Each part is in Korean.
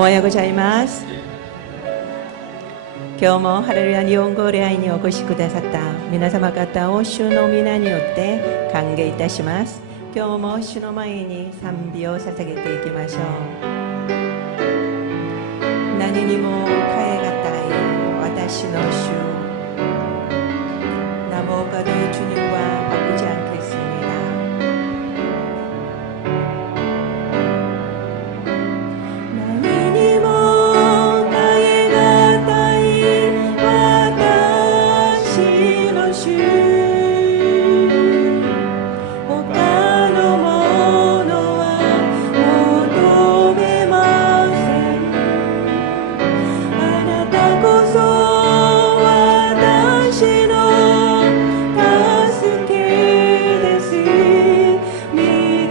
おはようございます。今日もハレルヤ日本語礼拝にお越しくださった皆様方を主の皆によって歓迎いたします。今日も主の前に賛美を捧げていきましょう。何にも代えがたい私の主、나무가도 주님과 바꾸지 않겠습니다. 나니も代えがたい私の主、他のものは求めません。あなたこそ私の助けです。御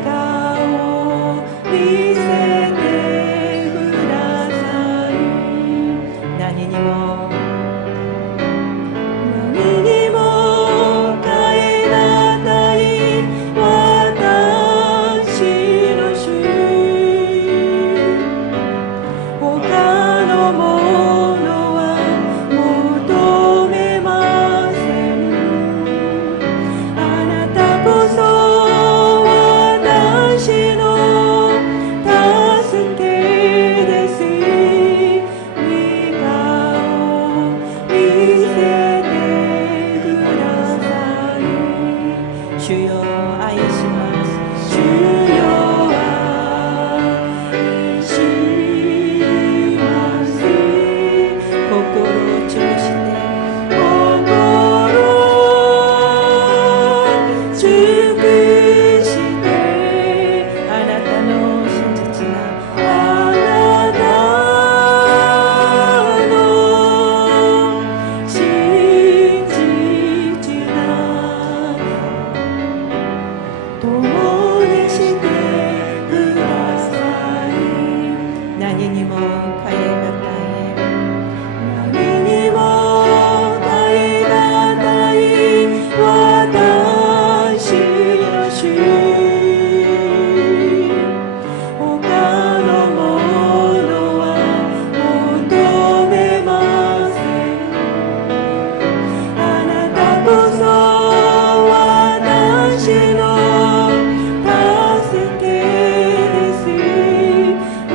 顔見せてください。何にも代えがたい私の主、他のものは求めません。あなたこそ私の助けです。御顔見せてください。主よ愛します。主よ愛します。心を尽くして尽くしてあなたの真実なあなたの真実な共にしてください。何にも代えがたい、何にも代えがたい私の主、他のものは求めません。あなたこそ私の助けです。御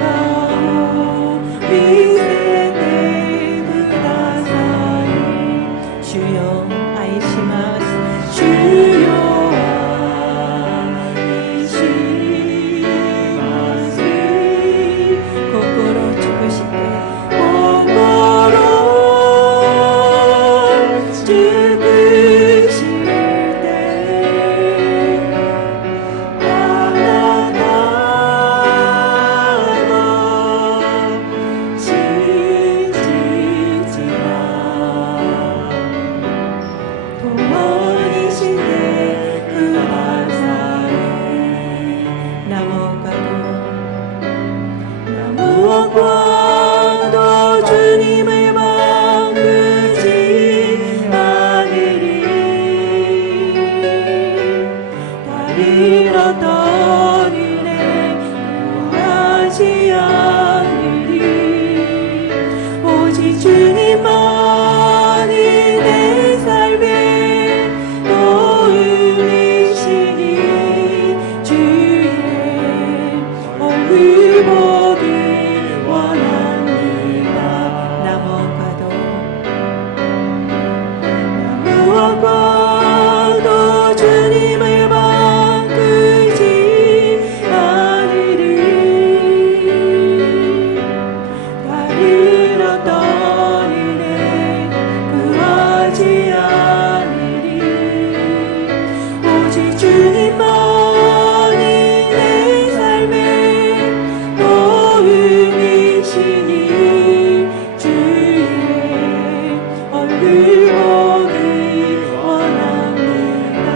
顔見せてください。主よ愛します。主よ愛します。心尽くして心尽くしてあなたの真実な共にしてください。나무 과도 주님을 바꾸지 않으리. 다리로 떠리네 구하지 않으리. 오직 주님만이 내 삶의 도움이시니 주의 얼굴 보기 원합니다. 나무와과도 주님을 바꾸지 않으리. 다리로 떠리네 구하지 않으리. 오직 주님만이 내 삶의 도움이시니 주의 얼굴 보기 원합니다.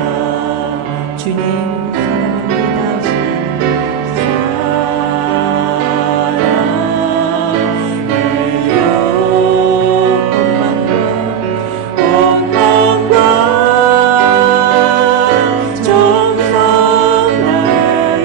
주님 사랑합니다. 사랑해요. 온 마음과 정성 다해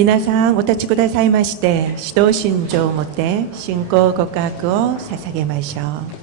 皆さんお立ちくださいまして、使徒信条をもって信仰告白を捧げましょう。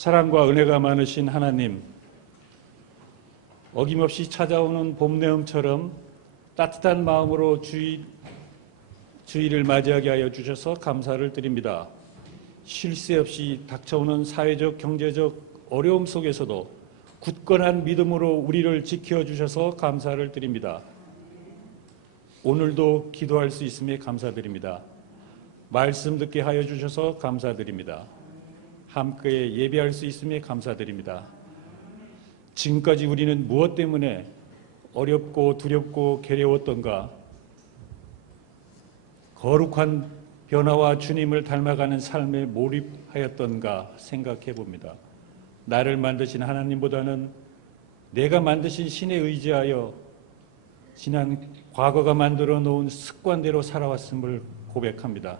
사랑과 은혜가 많으신 하나님, 어김없이 찾아오는 봄내음처럼 따뜻한 마음으로 주의를 맞이하게 하여 주셔서 감사를 드립니다. 쉴 새 없이 닥쳐오는 사회적, 경제적 어려움 속에서도 굳건한 믿음으로 우리를 지켜주셔서 감사를 드립니다. 오늘도 기도할 수 있음에 감사드립니다. 말씀 듣게 하여 주셔서 감사드립니다. 함께 예배할 수 있음에 감사드립니다. 지금까지 우리는 무엇 때문에 어렵고 두렵고 괴로웠던가, 거룩한 변화와 주님을 닮아가는 삶에 몰입하였던가 생각해 봅니다. 나를 만드신 하나님보다는 내가 만드신 신에 의지하여 지난 과거가 만들어 놓은 습관대로 살아왔음을 고백합니다.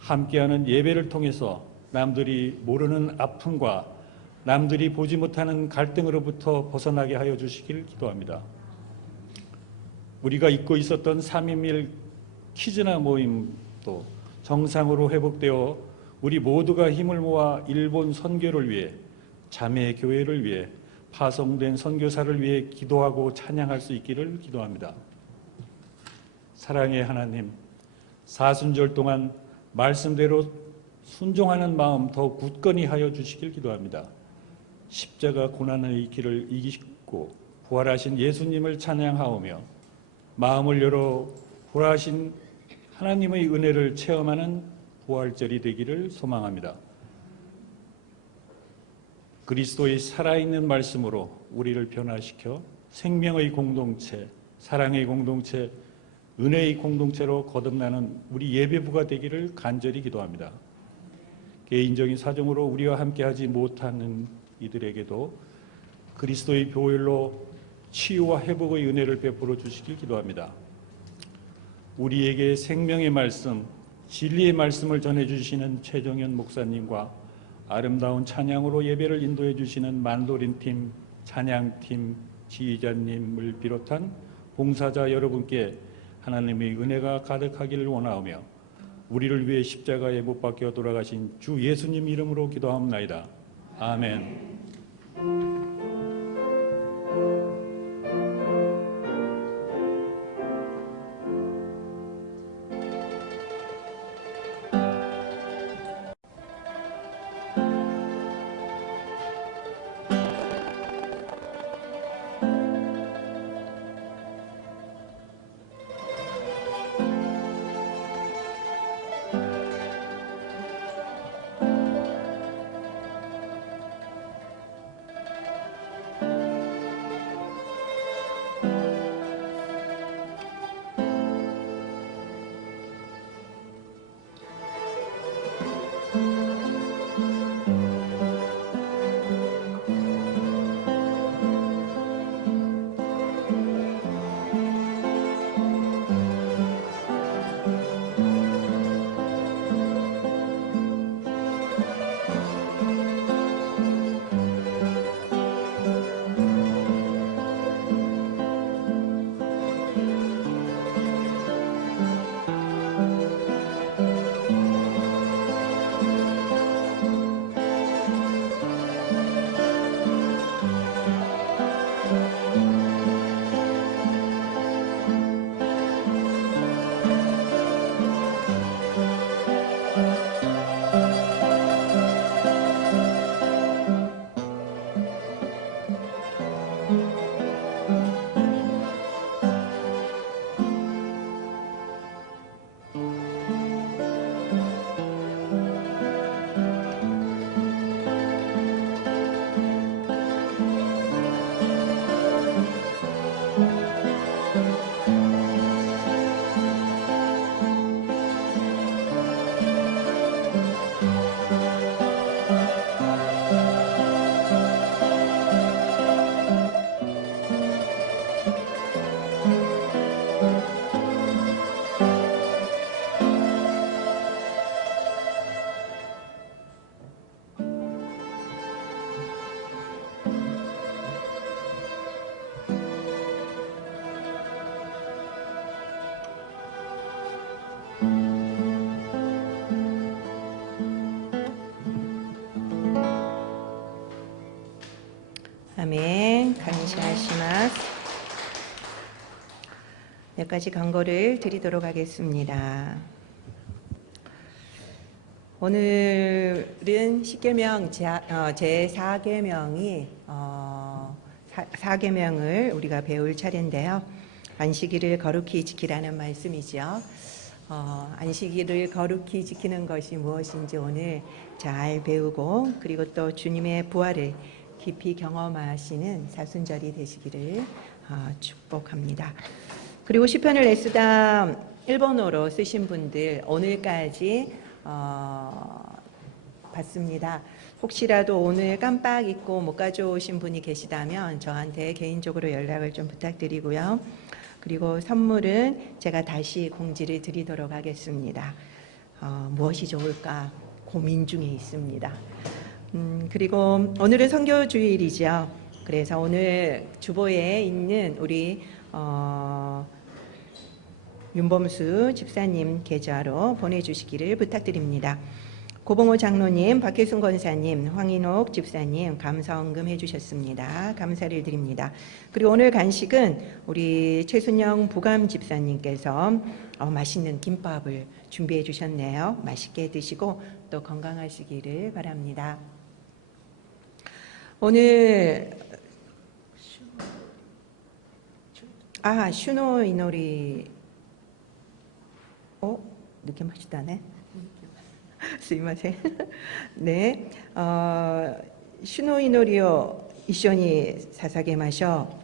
함께하는 예배를 통해서 남들이 모르는 아픔과 남들이 보지 못하는 갈등으로부터 벗어나게 하여 주시길 기도합니다. 우리가 잊고 있었던 3.1 키즈나 모임도 정상으로 회복되어 우리 모두가 힘을 모아 일본 선교를 위해, 자매 교회를 위해, 파송된 선교사를 위해 기도하고 찬양할 수 있기를 기도합니다. 사랑의 하나님, 사순절 동안 말씀대로 순종하는 마음 더 굳건히 하여 주시길 기도합니다. 십자가 고난의 길을 이기시고 부활하신 예수님을 찬양하오며 마음을 열어 부활하신 하나님의 은혜를 체험하는 부활절이 되기를 소망합니다. 그리스도의 살아있는 말씀으로 우리를 변화시켜 생명의 공동체, 사랑의 공동체, 은혜의 공동체로 거듭나는 우리 예배부가 되기를 간절히 기도합니다. 개인적인 사정으로 우리와 함께하지 못하는 이들에게도 그리스도의 보혈로 치유와 회복의 은혜를 베풀어 주시길 기도합니다. 우리에게 생명의 말씀, 진리의 말씀을 전해주시는 최정현 목사님과 아름다운 찬양으로 예배를 인도해 주시는 만도린팀, 찬양팀, 지휘자님을 비롯한 봉사자 여러분께 하나님의 은혜가 가득하기를 원하오며 우리를 위해 십자가에 못 박혀 돌아가신 주 예수님 이름으로 기도하옵나이다. 아멘. 아멘. 감사하시마스. 몇 가지 강고를 드리도록 하겠습니다. 오늘은 십계명 제4계명이 4계명을 우리가 배울 차례인데요. 안식일을 거룩히 지키라는 말씀이죠. 안식일을 거룩히 지키는 것이 무엇인지 오늘 잘 배우고, 그리고 또 주님의 부활을 깊이 경험하시는 사순절이 되시기를 축복합니다. 그리고 시편을 애쓰다 일본어로 쓰신 분들 오늘까지 받습니다. 혹시라도 오늘 깜빡 잊고 못 가져오신 분이 계시다면 저한테 개인적으로 연락을 좀 부탁드리고요. 그리고 선물은 제가 다시 공지를 드리도록 하겠습니다. 무엇이 좋을까 고민 중에 있습니다. 그리고 오늘은 선교주일이죠. 그래서 오늘 주보에 있는 우리 윤범수 집사님 계좌로 보내주시기를 부탁드립니다. 고봉호 장로님, 박혜순 권사님, 황인옥 집사님 감사헌금 해주셨습니다. 감사를 드립니다. 그리고 오늘 간식은 우리 최순영 부감 집사님께서 맛있는 김밥을 준비해 주셨네요. 맛있게 드시고 또 건강하시기를 바랍니다. 오늘 슈노 이노리 늦게 마시다네. すいません。ね、主の祈りを一緒に捧げましょう。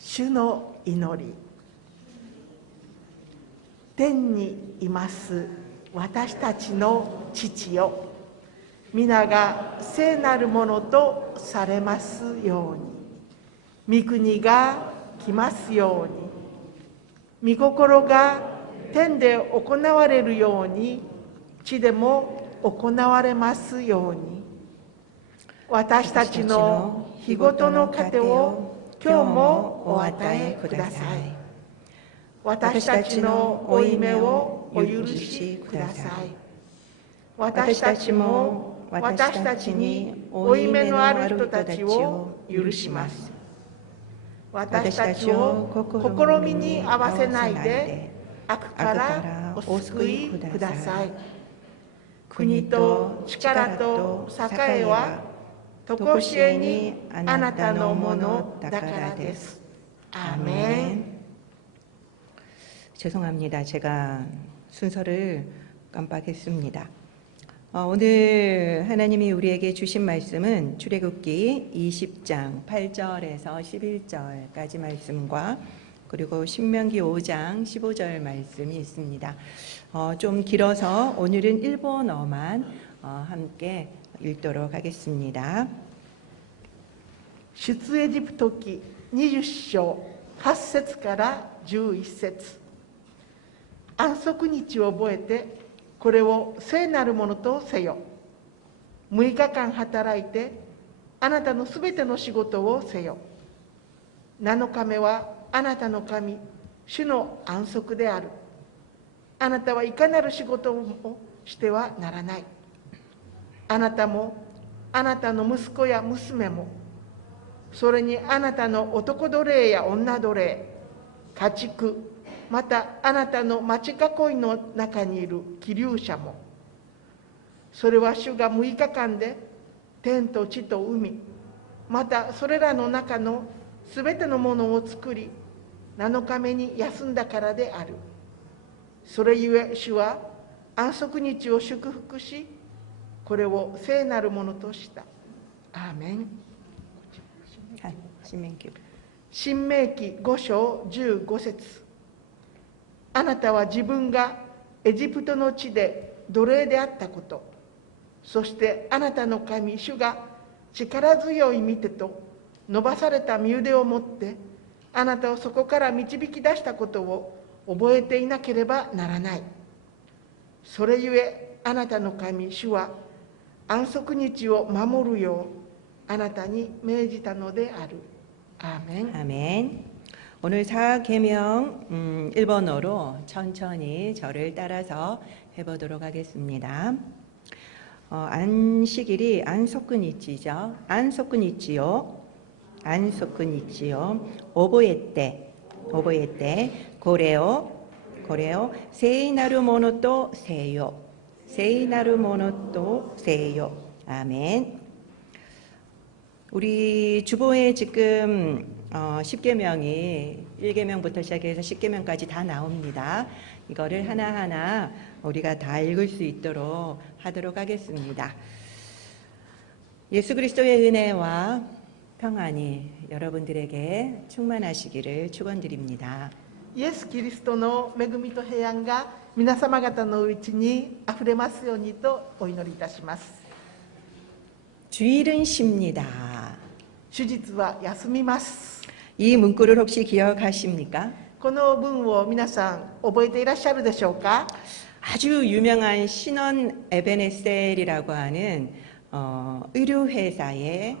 主の祈り。天にいます私たちの父よ、皆が聖なるものとされますように、御国が来ますように、御心が天で行われるように地でも行われますように。私たちの日ごとの糧を今日もお与えください。私たちの負い目をお許しください。私たちも私たちに負い目のある人たちを許します。私たちを試みに合わせないで悪からお救いください。国と力と栄はとこしえにあなたのものだからです。アーメン。 죄송합니다. 제가 순서를 깜빡했습니다. 오늘 하나님이 우리에게 주신 말씀은 출애굽기 20장 8절에서 11절까지 말씀과 그리고 신명기 5장 15절 말씀이 있습니다. 좀 길어서 오늘은 일본어만 함께 읽도록 하겠습니다. 出エジプト記20章8節から11節。安息日を覚えてこれを聖なるものとせよ。6日間働いてあなたのすべての仕事をせよ。7日目はあなたの神主の安息である。あなたはいかなる仕事をしてはならない。あなたもあなたの息子や娘も、それにあなたの男奴隷や女奴隷、家畜、またあなたの町囲いの中にいる寄留者も、それは主が6日間で天と地と海、またそれらの中のすべてのものを作り、7日目に休んだからである。それゆえ主は安息日を祝福し、これを聖なるものとした。アーメン。新明記5章15節。あなたは自分がエジプトの地で奴隷であったこと、そしてあなたの神主が力強い御手と伸ばされた身腕を持ってあなたをそこから導き出したことを覚えていなければならない。それゆえあなたの神主は安息日を守るようあなたに命じたのである。アーメン。 아멘. 오늘 4계명 일본어로 천천히 저를 따라서 해보도록 하겠습니다. 안식일이 안소쿠니치죠. 안소쿠니치요. 안소쿠니치요. 오보에때. 오보에때. 고레오. 고레오. 세이나루 모노と 세요. 세이나루 모노と 세요. 아멘. 우리 주보에 지금 10계명이 1계명부터 시작해서 10계명까지 다 나옵니다. 이거를 하나하나 우리가 다 읽을 수 있도록 하도록 하겠습니다. 예수 그리스도의 은혜와 평안이 여러분들에게 충만하시기를 축원드립니다. イエス・キリストの恵みと平安が皆様方のうちにあふれますようにとお祈りいたします。 주일은 쉽니다. 手術は休みます。 이 문구를 혹시 기억하십니까? この文を皆さん覚えていらっしゃるでしょうか？ 아주 유명한 신원 에베네셀이라고 하는 의료회사의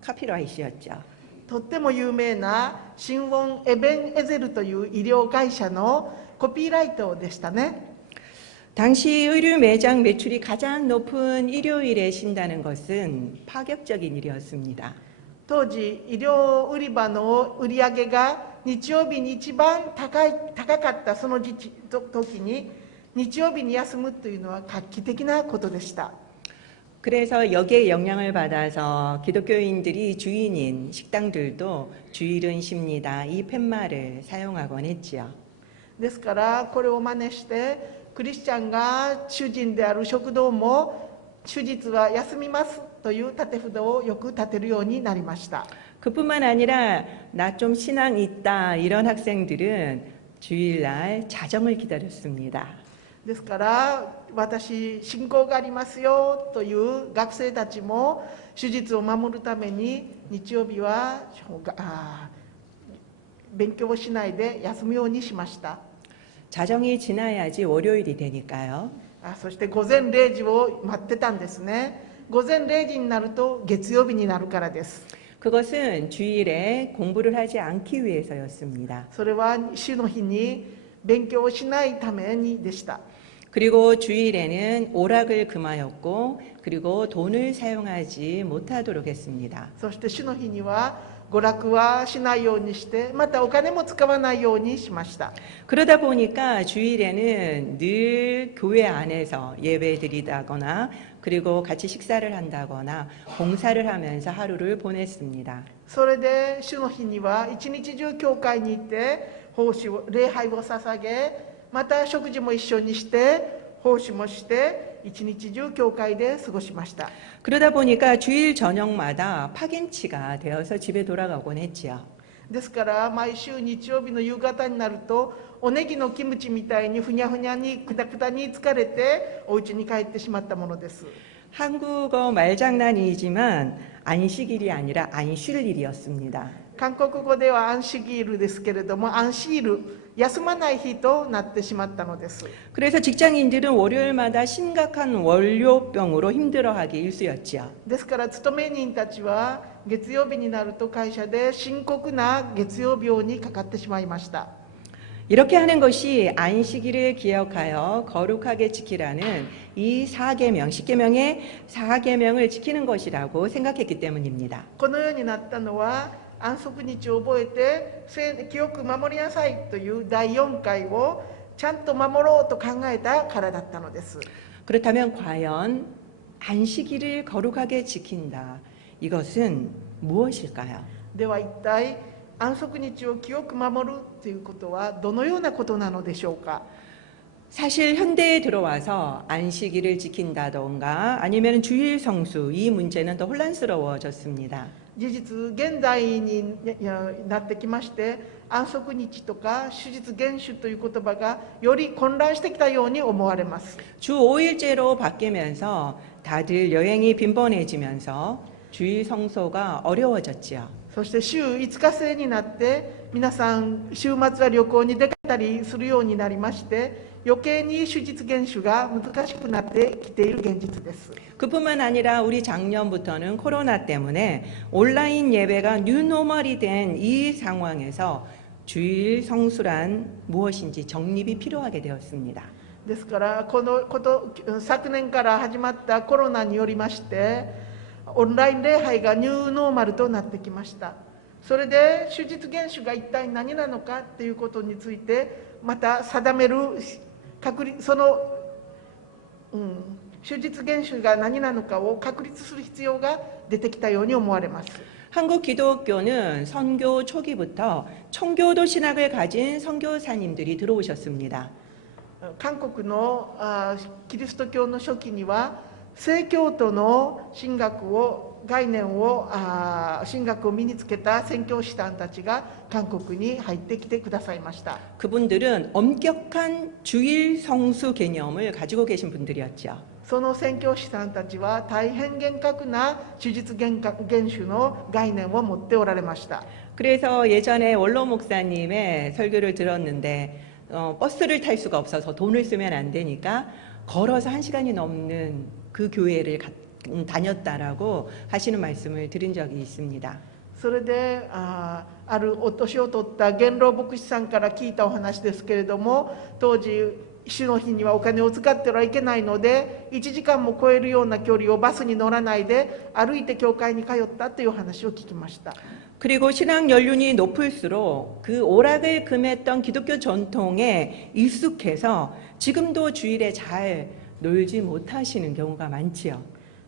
카피라이트였죠. とっても有名なシンウォン・エベン・エゼルという医療会社のコピーライトでしたね。 당시 의류 매장 매출이 가장 높은 일요일에 쉰다는 것은 파격적인 일이었습니다. 当時医療売り場の売り上げが日曜日に一番高かったその時に日曜日に休むというのは画期的なことでした。 그래서 여기에 영향을 받아서 기독교인들이 주인인 식당들도 주일은 쉽니다. 이 팻말을 사용하곤 했지요. ですからこれを真似してクリスチャンが主人である食堂も主日は休みますという立て札をよく立てるようになりました。 그뿐만 아니라 나 좀 신앙 있다 이런 학생들은 주일날 자정을 기다렸습니다. ですから私信仰がありますよという学生たちも手術を守るために日曜日は勉強をしないで休むようにしました。 자정이 지나야지 월요일이 되니까요. そして午前0時を待ってたんですね。午前0時になると月曜日になるからです。 그것은 주일에 공부를 하지 않기 위해서였습니다. それは主の日に勉強をしないためにでした。 그리고 주일에는 오락을 금하였고 그리고 돈을 사용하지 못하도록 했습니다. そして主の日には娯楽はしないようにしてまたお金も使わないようにしました。 그러다 보니까 주일에는 늘 교회 안에서 예배드리다거나 그리고 같이 식사를 한다거나 봉사를 하면서 하루를 보냈습니다. それで主の日には一日中教会に行って奉仕を礼拝を捧げまた食事も一緒にして奉仕もして一日中教会で過ごしました。 그러다 보니까 주일 저녁마다 파김치가 되어서 집에 돌아가곤 했지요. ですから毎週日曜日の夕方になるとおネギのキムチみたいにふにゃふにゃにくたくたに疲れてお家に帰ってしまったものです。 한국어 말장난이지만 안식일이 아니라 안쉴일이었습니다. 韓国語では安息日ですけれども安息日休まない日となってしまったのです。 그래서 직장인들은 월요일마다 심각한 월요병으로 힘들어하기 일쑤였지요. ですから勤め人たちは月曜日になると会社で深刻な月曜病にかかってしまいました。 이렇게 하는 것이 안식일을 기억하여 거룩하게 지키라는 이 4계명, 10계명의 4계명을 지키는 것이라고 생각했기 때문입니다. このようになったのは安息日を覚えて記憶守りなさいという第4回をちゃんと守ろうと考えたからだったのです。 그렇다면 과연 안식일을 거룩하게 지킨다. 이것은 무엇일까요? では一体安息日を清く守るということはどのようなことなのでしょうか。 사실 현대에 들어와서 안식일을 지킨다던가 아니면 주일 성수 이 문제는 더 혼란스러워졌습니다. 事実現代になってきまして安息日とか手術厳守という言葉がより混乱してきたように思われます。 주 5일제로 바뀌면서 다들 여행이 빈번해지면서 주일 성소가 어려워졌지요. そして週5日制になって皆さん週末は旅行に出かけたりするようになりまして余計に手術厳守が難しくなってきている現実です。 그뿐만 아니라 우리 작년부터는 코로나 때문에 온라인 예배가 뉴노멀이 된 이 상황에서 주일 성수란 무엇인지 정립이 필요하게 되었습니다. ですから昨年から始まったコロナによりましてオンライン礼拝がニューノーマルとなってきました。それで手術厳守が一体何なのかということについてまた定めるその、手術厳守が何なのかを確立する必要が出てきたように思われます。 한국 기독교는 선교 초기부터 청교도 신학을 가진 선교사님들이 들어오셨습니다. 韓国のキリスト教の初期には正教徒の神学を身につけた宣教師さんたちが韓国に入ってきてくださいました。 그분들은 엄격한 주일 성수 개념을 가지고 계신 분들이었죠. その宣教師さんたちは大変厳格な手術厳守の概念を持っておられました。 그래서 예전에 원로 목사님의 설교를 들었는데 버스를 탈 수가 없어서 돈을 쓰면 안 되니까 걸어서 1시간이 넘는 그 교회를 다녔다라고 하시는 말씀을 들은 적이 있습니다. それであるお年を取った元老牧師さんから聞いたお話ですけれども、当時主の日にはお金を使ってはいけないので1時間も超えるような距離をバスに乗らないで歩いて教会に通ったという話を聞きました。 그리고 신앙 연륜이 높을수록 그 오락을 금했던 기독교 전통에 익숙해서 지금도 주일에 잘 놀지 못하시는 경우가 많지요.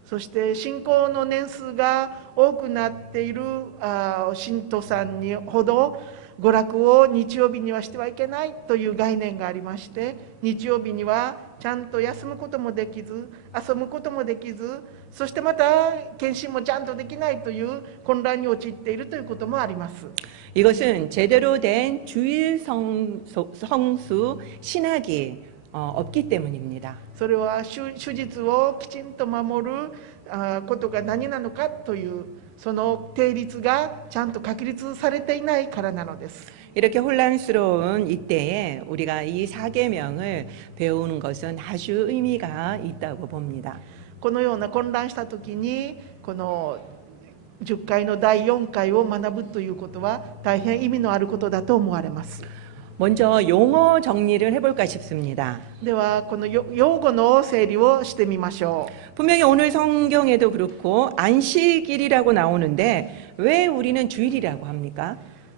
そして信仰の年数が多くなっている信徒さんにほど娯楽を日曜日にはしてはいけないという概念がありまして、日曜日にはちゃんと休むこともできず遊ぶこともできず、そしてまた献身もちゃんとできないという混乱に陥っているということもあります。 이것은 제대로 된 주일 성수 신학이 없기 때문입니다. それは手術をきちんと守ることが何なのかというその定律がちゃんと確立されていないからなのです。 이렇게 혼란스러운 이때에 우리가 이 사계명을 배우는 것은 아주 의미가 있다고 봅니다. このような混乱した時にこの10回の第4回を学ぶということは大変意味のあることだと思われます。 먼저 용어 정리를 해볼까 싶습니다. ではこの用語の整理をしてみましょう。 분명히 오늘 성경에도 그렇고 안식일이라고 나오는데 왜 우리는 주일이라고 합니까?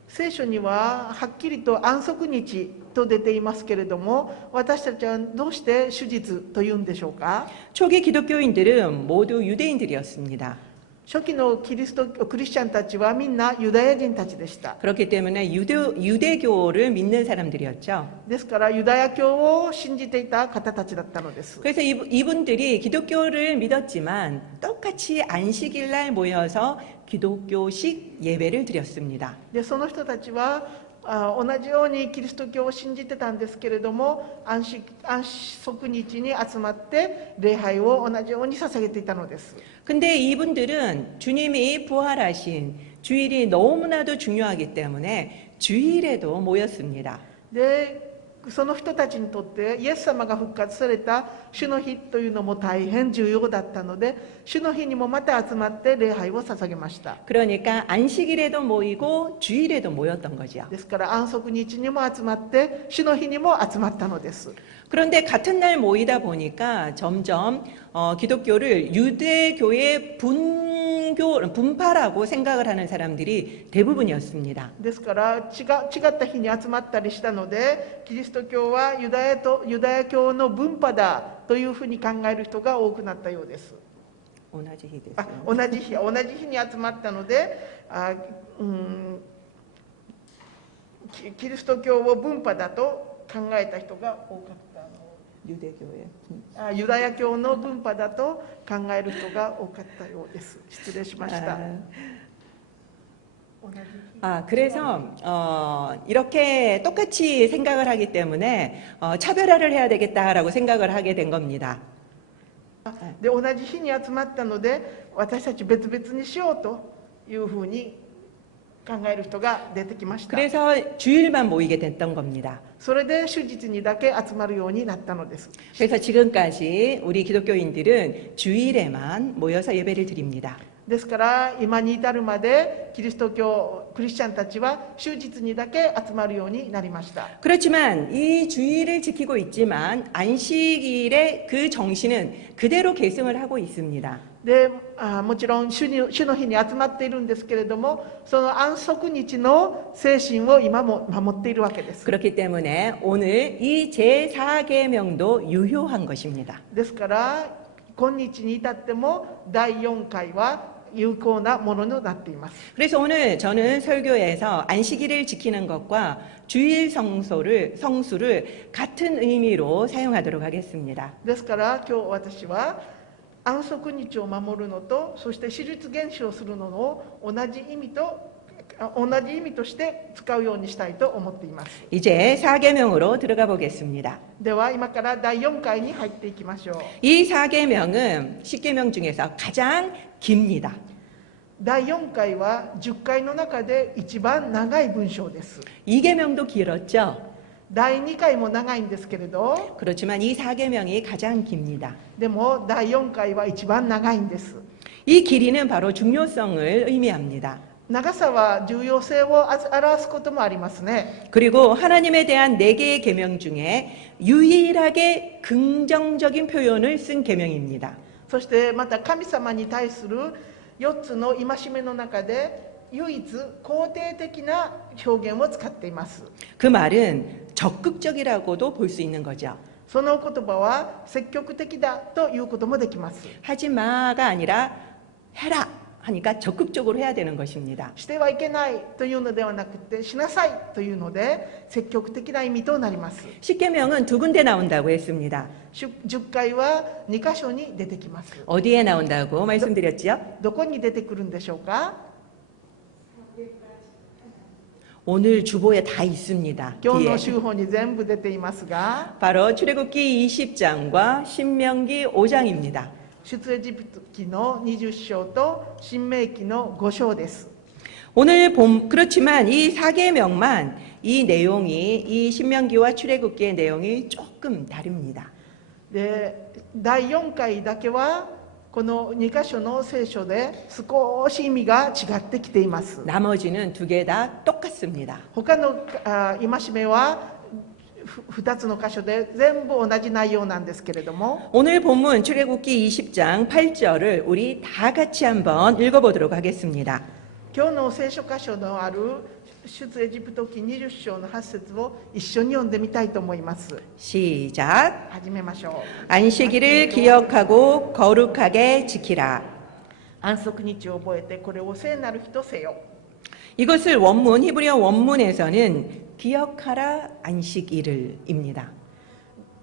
聖書にははっきりと安息日と出ていますけれども、私たちはどうして手術というんでしょうか。 초기 기독교인들은 모두 유대인들이었습니다. 初期のクリスチャンたちはみんなユダヤ人たちでした。 그렇기 때문에 유대교를 믿는 사람들이었죠. ですからユダヤ教を信じていた方たちだったのです。 그래서 이분들이 기독교를 믿었지만 똑같이 안식일날 모여서 기독교식 예배를 드렸습니다. でその人たちは同じようにキリスト教を信じてたんですけれども、安息日に集まって礼拝を同じように捧げていたのです。 근데 이분들은 주님이 부활하신 주일이 너무나도 중요하기 때문에 주일에도 모였습니다. でその人たちにとってイエス様が復活された主の日というのも大変重要だったので、主の日にもまた集まって礼拝を捧げました。 그러니까 안식일에도 모이고 주일에도 모였던 거죠. ですから安息日にも集まって主の日にも集まったのです。 그런데 같은 날 모이다 보니까 점점 기독교를 유대교의 분파라고 생각을 하는 사람들이 대부분이었습니다. ですから違った日に集まったりしたので、キリスト教はユダヤ教の分派だというふうに考える人が多くなったようです。 同じ日に集まったのでキリスト教を分派だと考えた人が多かった。 ユダヤ教の分派だと考える人が多かったようです。失礼しました。 그래서 이렇게 똑같이 생각을 하기 때문에 차별화를 해야 되겠다라고 생각을 하게 된 겁니다. で同じ日に集まったので私たち別々にしようというふうに考える人が出てきました。 그래서 주일만 모이게 됐던 겁니다. それで主日にだけ集まるようになったのです。 그래서 지금까지 우리 기독교인들은 주일에만 모여서 예배를 드립니다. ですから今に至るまでキリスト教クリスチャンたちは終日にだけ集まるようになりました。 그렇지만 이 주일을 지키고 있지만 안식일의 그 정신은 그대로 계승을 하고 있습니다. でもちろん主の日に集まっているんですけれども、その安息日の精神を今も守っているわけです。 그렇기 때문에 오늘 이 제4계명도 유효한 것입니다. ですから今日に至っても第4回は有効なものになっています。 그래서 오늘 저는 설교에서 안식일을 지키는 것과 주일 성수를 같은 의미로 사용하도록 하겠습니다. ですから今日私は安息日を守るのと、そして手術減少するのを同じ意味として使うようにしたいと思っています。 이제 4계명으로 들어가 보겠습니다. では今から第4回に入っていきましょう。 이 4계명은 10계명 중에서 가장 깁니다. 第4回は10回の中で一番長い文章です。 2계명도 길었죠. 第2回も長いんですけれど、 그렇지만 이 4계명이 가장 깁니다. でも第4回は一番長いんです。 이 길이는 바로 중요성을 의미합니다. 長さは重要性を表すこともありますね。 그리고 하나님에 대한 4개의 계명 중에 유일하게 긍정적인 표현을 쓴 계명입니다. そしてまた神様に対する4つの戒めの中で唯一肯定的な表現を使っています。 그 말은 적극적이라고도 볼 수 있는 거죠. その言葉は積極的だということもできます。 하지 마가 아니라 해라 하니까 적극적으로 해야 되는 것입니다. してはいけないというのではなくて、しなさいというので積極的な意味となります。 십계명은 2군데 나온다고 했습니다. 10回は2箇所に出てきます。 어디에 나온다고 말씀드렸지요? どこに出てくるんでしょうか。 오늘 주보에 다 있습니다. 今日 뒤에. の週報に全部出ていますが、 바로 출애굽기 20장과 신명기 5장입니다. 出エジプト記の20章と新明記の5章です。 오늘 그렇지만 이 4계명만 이 내용이 이 신명기와 출애굽기의 내용이 조금 다릅니다. で第4回だけはこの2箇所の聖書で少し意味が違ってきています。 나머지는 2개 다 똑같습니다. 他の戒めは2つの箇所で全部同じ内容なんですけれども、 오늘 본문 출애굽기 20장 8절을 우리 다 같이 한번 읽어보도록 하겠습니다. 今日の聖書箇所のある出エジプト記20章の8節を一緒に読んでみたいと思います。 시작. 始めましょう。 안식일을 기억하고 거룩하게 지키라. 安息日を覚えてこれを聖なる日とせよ。 이것을 원문 히브리어 원문에서는 기억하라 안식일을입니다.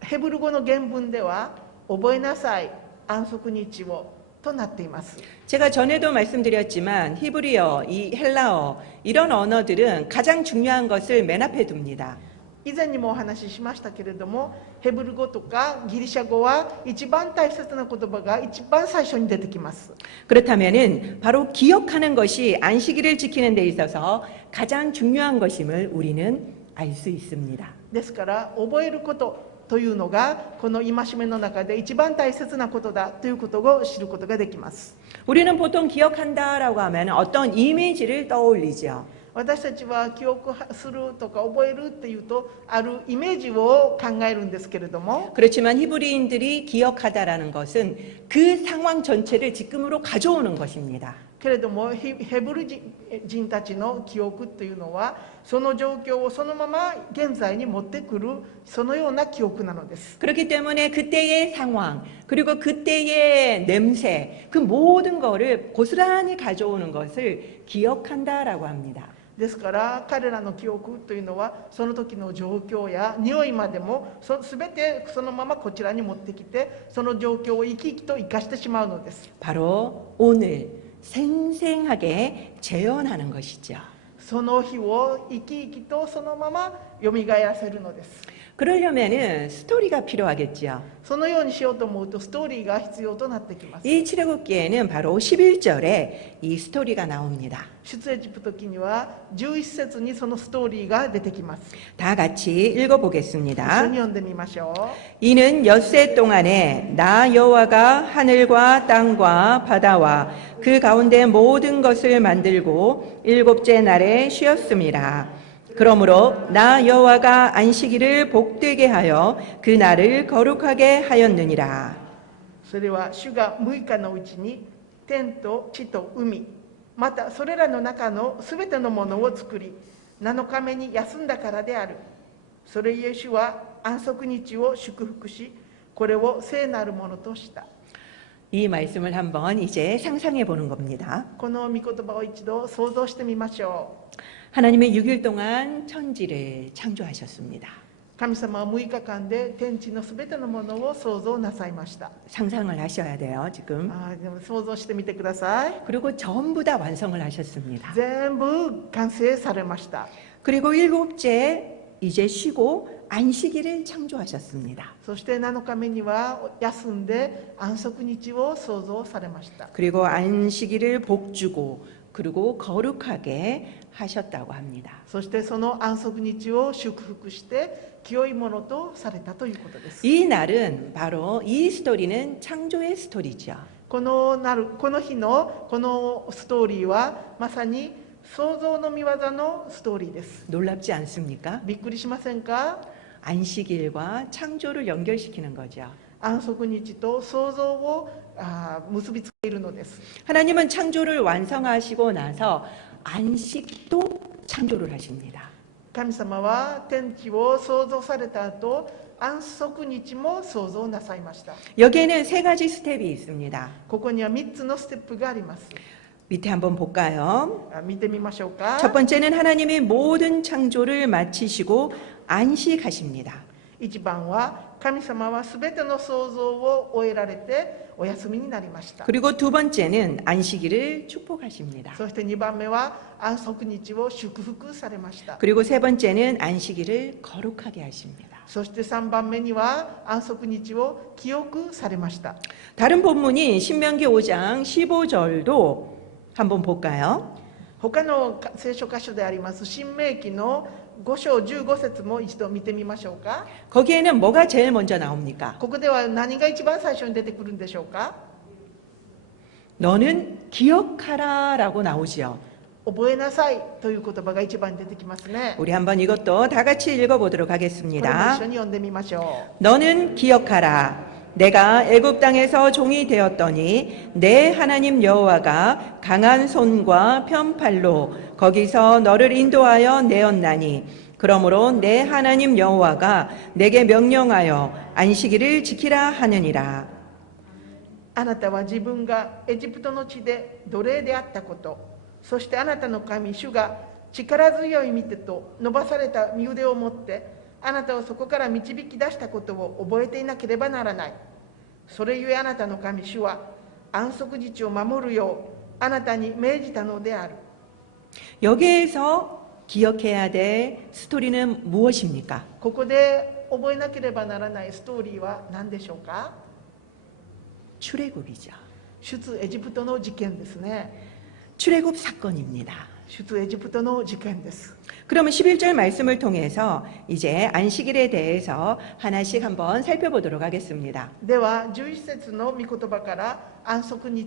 ヘブル語の原文では覚えなさい安息日をとなっています。 제가 전에도 말씀드렸지만 히브리어, 이 헬라어 이런 언어들은 가장 중요한 것을 맨 앞에 둡니다. 以前にもお話ししましたけれども、ヘブル語とかギリシャ語は一番大切な言葉が一番最初に出てきます。 그렇다면은 바로 기억하는 것이 안식일을 지키는 데 있어서 가장 중요한 것임을 우리는 알 수 있습니다. ですから覚えることというのがこの戒めの中で一番大切なことだということを知ることができます。 우리는 보통 기억한다라고 하면 어떤 이미지를 떠올리죠. 私たちは記憶するとか覚えるっていうとあるイメージを考えるんですけれども、 그렇지만 히브리인들이 기억하다라는 것은 그 상황 전체를 지금으로 가져오는 것입니다. けれどもヘブル人たちの記憶というのはその状況をそのまま現在に持ってくるそのような記憶なのです。 그렇기 때문에 그때의 상황 그리고 그때의 냄새 그 모든 거를 고스란히 가져오는 것을 기억한다라고 합니다. ですから彼らの記憶というのはその時の状況や匂いまでも全てそのままこちらに持ってきてその状況を生き生きと生かしてしまうのです。 바로 오늘 생생하게 재현하는 것이죠. その日を生き生きとそのままよみがえらせるのです。 그러려면은 스토리가 필요하겠지요. そのようにしようと思うとストーリーが必要となってきます。 이 출애굽기에는 바로 11절에 이 스토리가 나옵니다. 出エジプト記には11節にそのストーリーが出てきます。 다 같이 一緒 읽어보겠습니다. に読んでみましょう。 이는 엿새 동안에 나 여호와가 하늘과 땅과 바다와 그 가운데 모든 것을 만들고 일곱째 날에 쉬었음이라. 그러므로 나 여호와가 안식일을 복되게 하여 그 날을 거룩하게 하였느니라. それは主が6日のうちに天と地と海、またそれらの中のすべてのものを作り、7日目に休んだからである。それゆえ主は安息日を祝福し、これを聖なるものとした。 이 말씀을 한번 이제 상상해 보는 겁니다. この御言葉を一度想像してみましょう。 하나님의 6일 동안 천지를 창조하셨습니다. 神様は6日間で天地のすべてのものを創造なさいました。 상상을 하셔야 돼요, 지금. でも想像してみてください。 그리고 전부 다 완성을 하셨습니다. 全部完成されました。 그리고 일곱째 이제 쉬고 안식일을 창조하셨습니다. そして7日目には休んで安息日を創造されました。 그리고 안식일을 복주고 그리고 거룩하게 하셨다고 합니다. そしてその安息日を祝福して清いものとされたということです。 이 날은 바로 이 스토리는 창조의 스토리죠. この日のこのストーリーはまさに創造の御業のストーリーです。 놀랍지 않습니까? びっくりしませんか？ 안식일과 창조를 연결시키는 거죠. 安息日と創造を結びつけているのです。 하나님은 창조를 완성하시고 나서 안식도 창조를 하십니다. 神様は天地を創造された後、安息日も創造なさいました。 여기에는 세 가지 스텝이 있습니다. ここには3つのステップがあります。 밑에 한번 볼까요? 見てみましょうか。 첫 번째는 하나님이 모든 창조를 마치시고 안식하십니다. 1番は神様はすべての創造を終えられてお休みになりました。 그리고 두 번째는 안식일을 축복하십니다. そして2番目は安息日を祝福されました。 그리고 세 번째는 안식일을 거룩하게 하십니다. そして3番目には安息日を記憶されました。 다른 본문인 신명기 5장 15절도 한번 볼까요? 他の聖書箇所であります新明記の5章15節も一度見てみましょうか。 거기에는 뭐가 제일 먼저 나옵니까? ここでは何が一番最初に出てくるんでしょうか。 너는 기억하라 라고 나오지요. 覚えなさいという言葉が一番に出てきますね。 우리 한번 이것도 다 같이 읽어보도록 これも 하겠습니다. 一緒に読んでみましょ 너는 기억하라. 내가 애굽 땅에서 종이 되었더니 내 하나님 여호와가 강한 손과 편팔로 거기서 너를 인도하여 내었나니 그러므로 내 하나님 여호와가 내게 명령하여 안식일을 지키라 하느니라. う。あなたは自分がエジプトの地で奴隷であったこと、そしてあなたの神主が力強い御手と伸ばされた身腕を持ってあなたをそこから導き出したことを覚えていなければならない。それゆえあなたの神主は安息日を守るようあなたに命じたのである。 여기에서 기억해야 될 스토리는 무엇입니까? ここで覚えなければならないストーリーは何でしょうか。 출애굽이죠. 出エジプトの事件ですね。 출애굽 사건입니다. 出エジプトの事件です。 그러면 11절 말씀을 통해서 이제 안식일에 대해서 하나씩 한번 살펴보도록 하겠습니다. では11節の御言葉から安息に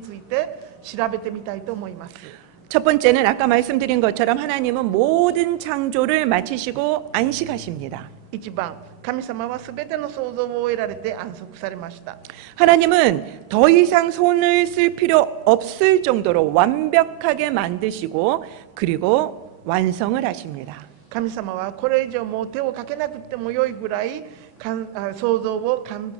ついて調べてみたいと思います。 첫 번째는 아까 말씀드린 것처럼 하나님은 모든 창조를 마치시고 안식하십니다. 1番、神様はすべての創造を終えられて安息されました。 하나님은 더 이상 손을 쓸 필요 없을 정도로 완벽하게 만드시고 그리고 완성을 하십니다. 神様はこれ以上もう手をかけなくてもよいぐらい創造を完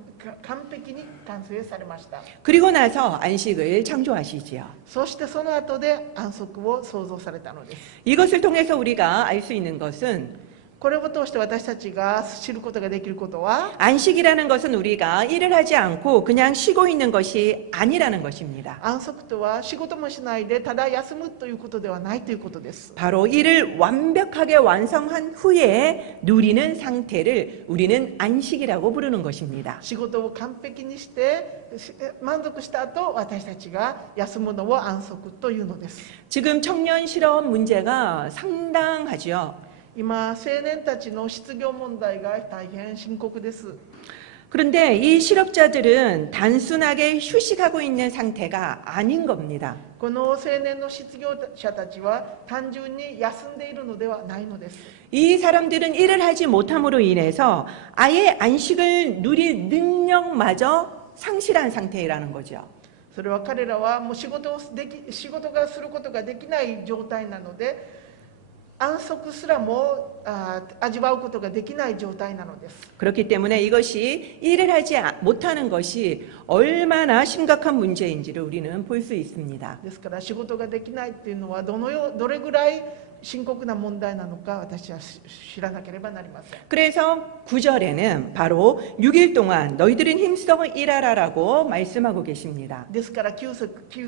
璧に完成されました。 그리고 나서 안식을 창조하시지요. そしてその後で安息を創造されたのです。 이것을 통해서 우리가 알 수 있는 것은 これを通して私たちが知ることができることは、 안식이라는 것은 우리가 일을 하지 않고 그냥 쉬고 있는 것이 아니라는 것입니다. 安息とは仕事もしないでただ休むということではないということです。 바로 일을 완벽하게 완성한 후에 누리는 상태를 우리는 안식이라고 부르는 것입니다. 仕事を完璧にして満足した後、私たちが休むのを安息というのです。 지금 청년 실업 문제가 상당하죠. 今、青年たちの失業問題が大変深刻です。 그런데 이 실업자들은 단순하게 휴식하고 있는 상태가 아닌 겁니다. この青年の失業者たちは単純に休んでいるのではないのです。 이 사람들은 일을 하지 못함으로 인해서 아예 안식을 누릴 능력마저 상실한 상태라는 거죠. それは彼らはもう仕事がすることができない状態なので、安息すらも味わうことができない状態なのです。 그렇기 때문에 이것이 일을 하지 못하는 것이 얼마나 심각한 문제인지를 우리는 볼 수 있습니다. ですから仕事ができないっていうのはどれぐらい深刻な問題なのか私は知らなければなりません。 그래서 9절에는 바로 6일 동안 너희들은 힘써 일하라라고 말씀하고 계십니다. ですから9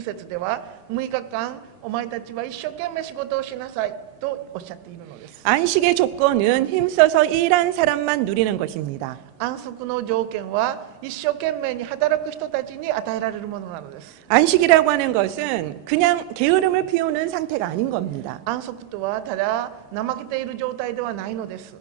節では6日間お前たちは一生懸命仕事をしなさいとおっしゃっているのです。 안식의 조건은 힘써서 일한 사람만 누리는 것입니다. 安息の条件は一生懸命に働く人たちに与えられるものなのです。 안식이라고 하는 것은 그냥 게으름을 피우는 상태가 아닌 겁니다. 安息とはただ怠けている状態ではないのです。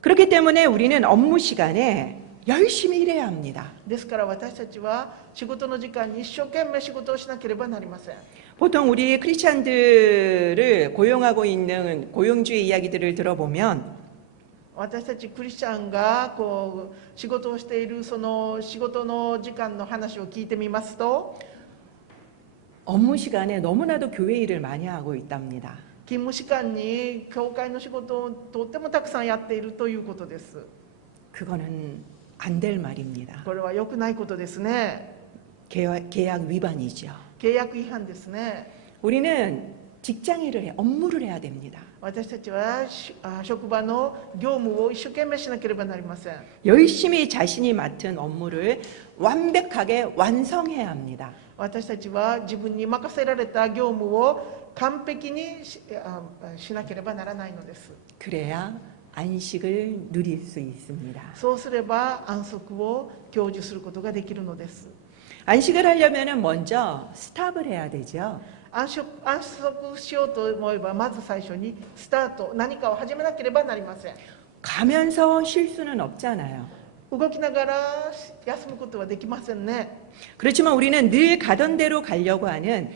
그렇기 때문에 우리는 업무 시간에 열심히 일해야 합니다. ですから私たちは仕事の時間に一生懸命仕事をしなければなりません。 보통 우리 크리스찬들을 고용하고 있는 고용주의 이야기들을 들어보면 私たちクリスチャンが仕事をしているその仕事の時間の話を聞いてみますと、 업무 시간에 너무나도 교회 일을 많이 하고 있답니다. 勤務時間に教会の仕事をとってもたくさんやっているということです。 그거는 안 될 말입니다. これは良くないことですね。 계약 위반이죠. 契約違反ですね。 우리는 직장 일을 업무를 해야 됩니다. 私たちは職場の業務を一生懸命しなければなりません。 열심히 자신이 맡은 업무를 완벽하게 완성해야 합니다. 私たちは自分に任せられた業務を完璧にしなければならないのです。 그래야 안식을 누릴 수 있습니다. そうすれば安息を享受することができるのです。 안식을 하려면 먼저 스탑을 해야 되죠. 安息しようと思えばまず最初にスタート、何かを始めなければなりません。 가면서 쉴 수는 없잖아요. 動きながら休むことはできませんね。 그렇지만 우리는 늘 가던 대로 가려고 하는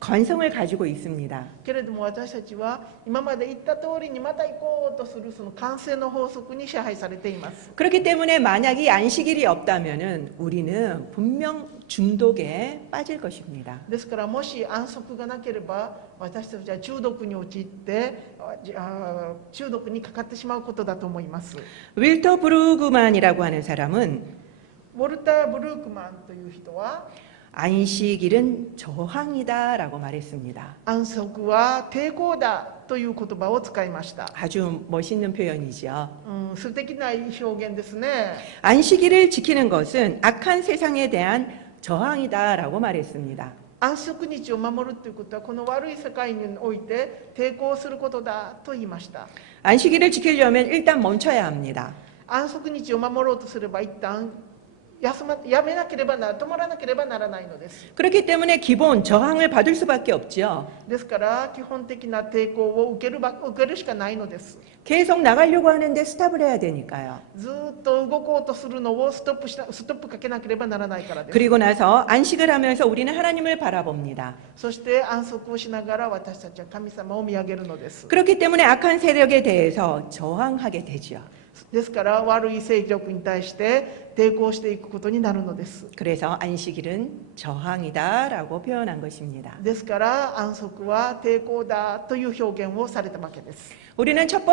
관성을 가지고 있습니다. けれども私たちは今まで言った通りにまた行こうとするその慣性の法則に支配されています。 그렇기 때문에 만약 이 안식일이 없다면은 우리는 분명 중독에 빠질 것입니다. ですからもし安息がなければ私たちは中毒に陥って中毒にかかってしまうことだと思います。 윌터 브루그만이라고 하는 사람은 ウォルター・ブルークマンという人は 안식일은 저항이다라고 말했습니다. 安息は抵抗だという言葉を使いました。 아주 멋있는 표현이죠. 素敵な表現ですね。 안식일을 지키는 것은 악한 세상에 대한 저항이다라고 말했습니다. 安息日を守るということはこの悪い世界において抵抗することだと言いました。 안식일을 지키려면 일단 멈춰야 합니다. 安息日を守ろうとすれば一旦やめなければ止まらなければならないのです。 그렇기 때문에 기본 저항을 받을 수밖에 없죠. ですから基本的な抵抗を受けるしかないのです。 계속 나가려고 하는데 스탑을 해야 되니까요. ずっと動こうとするのをストップかけなければならないからです。 그리고 나서 안식을 하면서 우리는 하나님을 바라봅니다. そして安息をしながら私たちは神様を見上げるのです。 그렇기 때문에 악한 세력에 대해서 저항하게 되죠. ですから悪い勢力に対して抵抗していくことになるのです。 그래서 안식일은 저항이다라고 표현한 것입니다. ですから安息は抵抗だという表現をされたわけです。 우리는 첫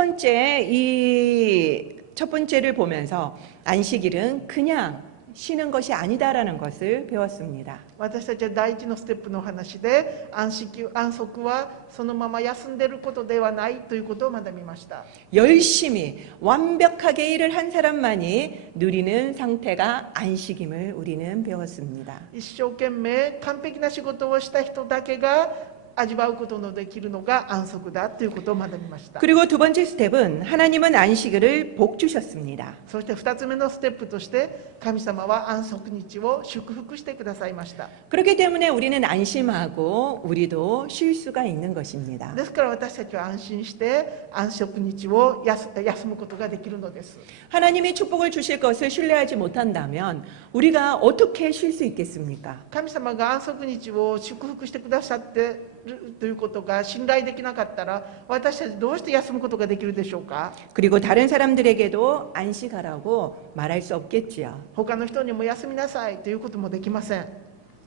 번째를 보면서 안식일은 그냥 쉬는 것이 아니다라는 것을 배웠습니다. 私たちは第一のステップの話で安息はそのまま休んでいることではないということを学びました。 열심히 완벽하게 일을 한 사람만이 누리는 상태가 안식임을 우리는 배웠습니다. 一生懸命完璧な仕事をした人だけが味わうことのできるのが安息だということを学びました。 그리고 두 번째 스텝은 하나님은 안식일을 복 주셨습니다. そして2つ目のステップとして神様は安息日を祝福してくださいました。 그렇기 때문에 우리는 안심하고 우리도 쉴 수가 있는 것입니다. ですから私たちは安心して安息日を休むことができるのです。 하나님이 축복을 주실 것을 신뢰하지 못한다면 우리가 어떻게 쉴 수 있겠습니까? 神様が安息日を祝福してくださっているということが信頼できなかったら私たちどうして休むことができるでしょうか。 그리고 다른 사람들에게도 안식하라고 말할 수 없겠지요. 他の人にも休みなさいということもできません。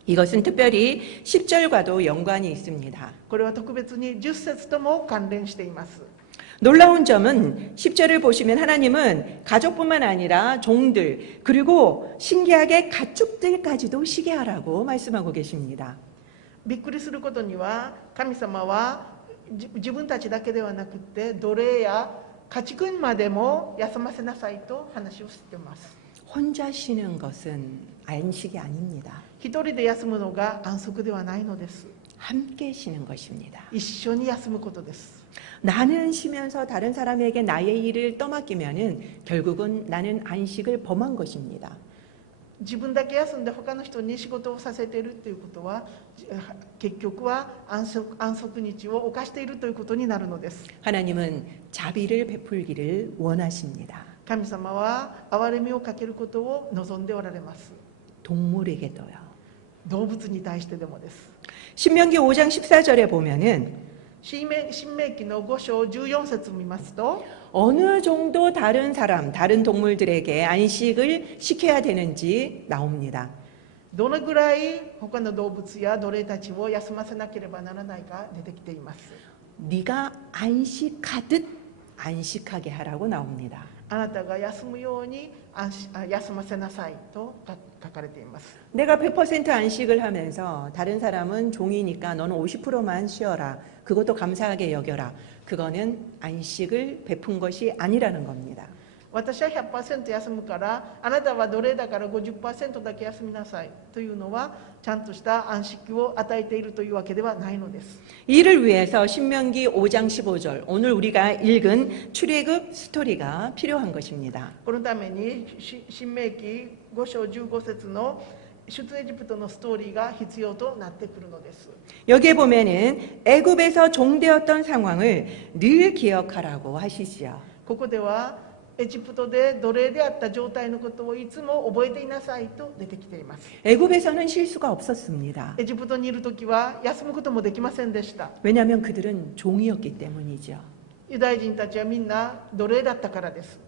이것은 특별히 10절과도 연관이 있습니다. これは特別に10節とも関連しています。 놀라운 점은 10절을 보시면 하나님은 가족뿐만 아니라 종들 그리고 신기하게 가축들까지도 쉬게 하라고 말씀하고 계십니다. びっくりすることには神様は自分たちだけではなくて奴隷や家畜までも休ませなさいと話をしています。 혼자 쉬는 것은 안식이 아닙니다. 一人で休むのが安息ではないのです。 함께 쉬는 것입니다. 一緒に休むことです。 나는 쉬면서 다른 사람에게 나의 일을 떠맡기면은 결국은 나는 안식을 범한 것입니다. 自分だけ休んで他の人に仕事をさせているということは結局は安息日を犯しているということになるのです。 하나님은 자비를 베풀기를 원하십니다. 神様は憐れみをかけることを望んでおられます。 동물에게도요. 動物に対してでもです。 신명기 5장 14절에 보면은 新明記の5章14節を見ますと 어느 정도 다른 사람, 다른 동물들에게 안식을 시켜야 되는지 나옵니다. どのぐらい他の動物や奴隷たちを休ませなければならないか出てきています。 네가 안식하듯 안식하게 하라고 나옵니다. あなたが休むように休ませなさいと書かれています。 내가 100% 안식을 하면서 다른 사람은 종이니까 너는 50%만 쉬어라. 그것도 감사하게 여겨라. 그거는 안식을 베푼 것이 아니라는 겁니다. 私は 100% 休むからあなたは奴隷だから 50% だけ休みなさいというのはちゃんとした安息を与えているというわけではないのです。 이를 위해서 신명기 5장 15절 오늘 우리가 읽은 출애굽 스토리가 필요한 것입니다. このために新明記5章15節の出エジプトのストーリーが必要となってくるのです。 여기에 보면은 애굽에서 종되었던 상황을 늘 기억하라고 하시지요. ここではエジプトで奴隷であった状態のことをいつも覚えていなさいと出てきています。 애굽에서는 쉴 수가 없었습니다. エジプトにいるときは休むこともできませんでした。 왜냐하면 그들은 종이었기 때문이죠. ユダヤ人たちはみんな奴隷だったからです。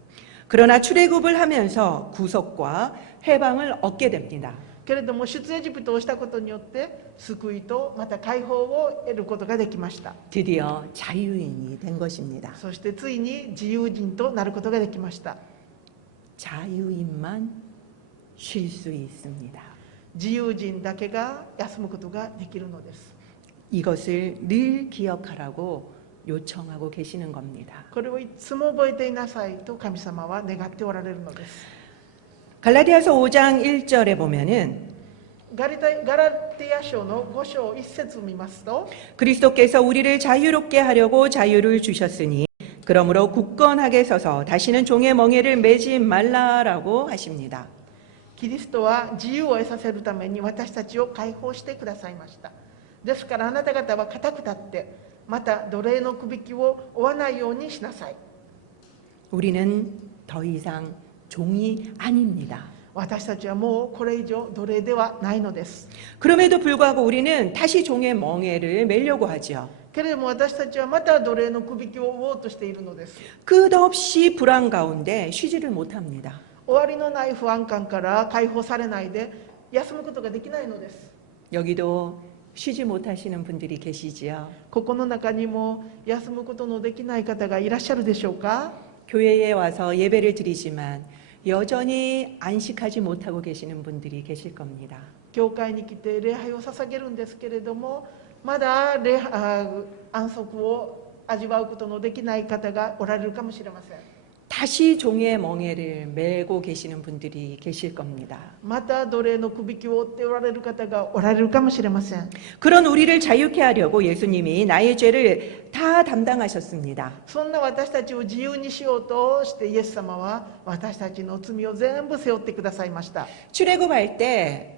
그러나 출애굽을 하면서 구속과 해방을 얻게 됩니다. けれども出エジプトをしたことによって救いとまた解放を得ることができました。 드디어 자유인이 된 것입니다. そしてついに自由人となることができました。 자유인만 쉴 수 있습니다. 自由人だけが休むことができるのです。 이것을 늘 기억하라고 요청하고 계시는 겁니다. これをいつも覚えていなさいと神様は願っておられるのです。 갈라디아서 5장 1절에 보면은 ガラテヤ書の5章1節を見ますと 그리스도께서 우리를 자유롭게 하려고 자유를 주셨으니 그러므로 굳건하게 서서 다시는 종의 멍에를 매지 말라라고 하십니다. キリストは自由を得させるために私たちを解放してくださいました。ですからあなた方は固く立ってまた奴隷のくびきを負わないようにしなさい。 우리는 더 이상 종이 아닙니다. 私たちはもうこれ以上奴隷ではないのです。 그럼에도 불구하고 우리는 다시 종의 멍에를 매려고 하죠. けれども私たちはまた奴隷のくびきを負おうとしているのです。 끝없이 불안 가운데 쉬지를 못합니다. 終わりのない不安感から解放されないで休むことができないのです。 여기도 쉬지 못하시는 분들이 계시지요. ここの中にも休むことのできない方がいらっしゃるでしょうか。 교회에 와서 예배를 드리지만 여전히 안식하지 못하고 계시는 분들이 계실 겁니다. 教会に来て礼拝を捧げるんですけれども、まだ安息を味わうことのできない方がおられるかもしれません。 다시 종의 멍에를 메고 계시는 분들이 계실 겁니다. また奴隷のくびきを負っておられる方がおられるかもしれません。 그런 우리를 자유케 하려고 예수님이 나의 죄를 다 담당하셨습니다. そんな私たちを自由にしようとしてイエス様は私たちの罪を全部背負ってくださいました。 출애굽할 때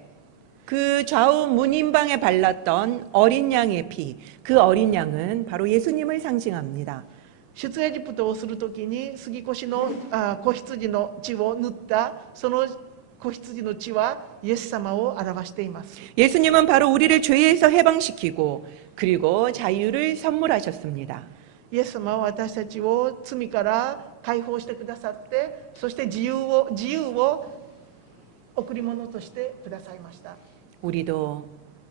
그 좌우 문인방에 발랐던 어린 양의 피, 그 어린 양은 바로 예수님을 상징합니다. 出エジプトをするときに杉越の子羊の血を塗ったその子羊の血はイエス様を表しています。 예수님은 바로 우리를 죄에서 해방시키고 그리고 자유를 선물하셨습니다. イエス様は私たちを罪から解放してくださって、そして自由を贈り物としてくださいました。 우리도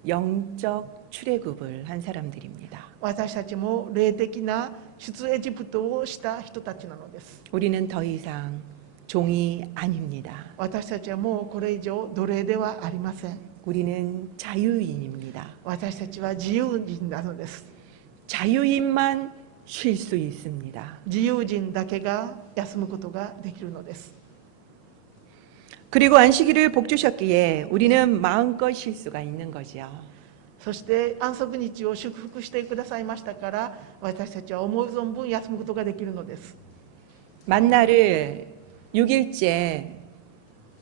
영적 출애굽을 한 사람들입니다. 私たちも霊的な出エジプトをした人たちなのです。 우리는 더 이상 종이 아닙니다. 私たちはもうこれ以上奴隷ではありません。 우리는 자유인입니다. 私たちは自由人なのです。 자유인만 쉴 수 있습니다. 自由人だけが休むことができるのです。 그리고 안식일을 복 주셨기에 우리는 마음껏 쉴 수가 있는 거죠. そして安息日を祝福してくださいましたから、私たちは思う存分休むことができるのです。 만나를 6일째,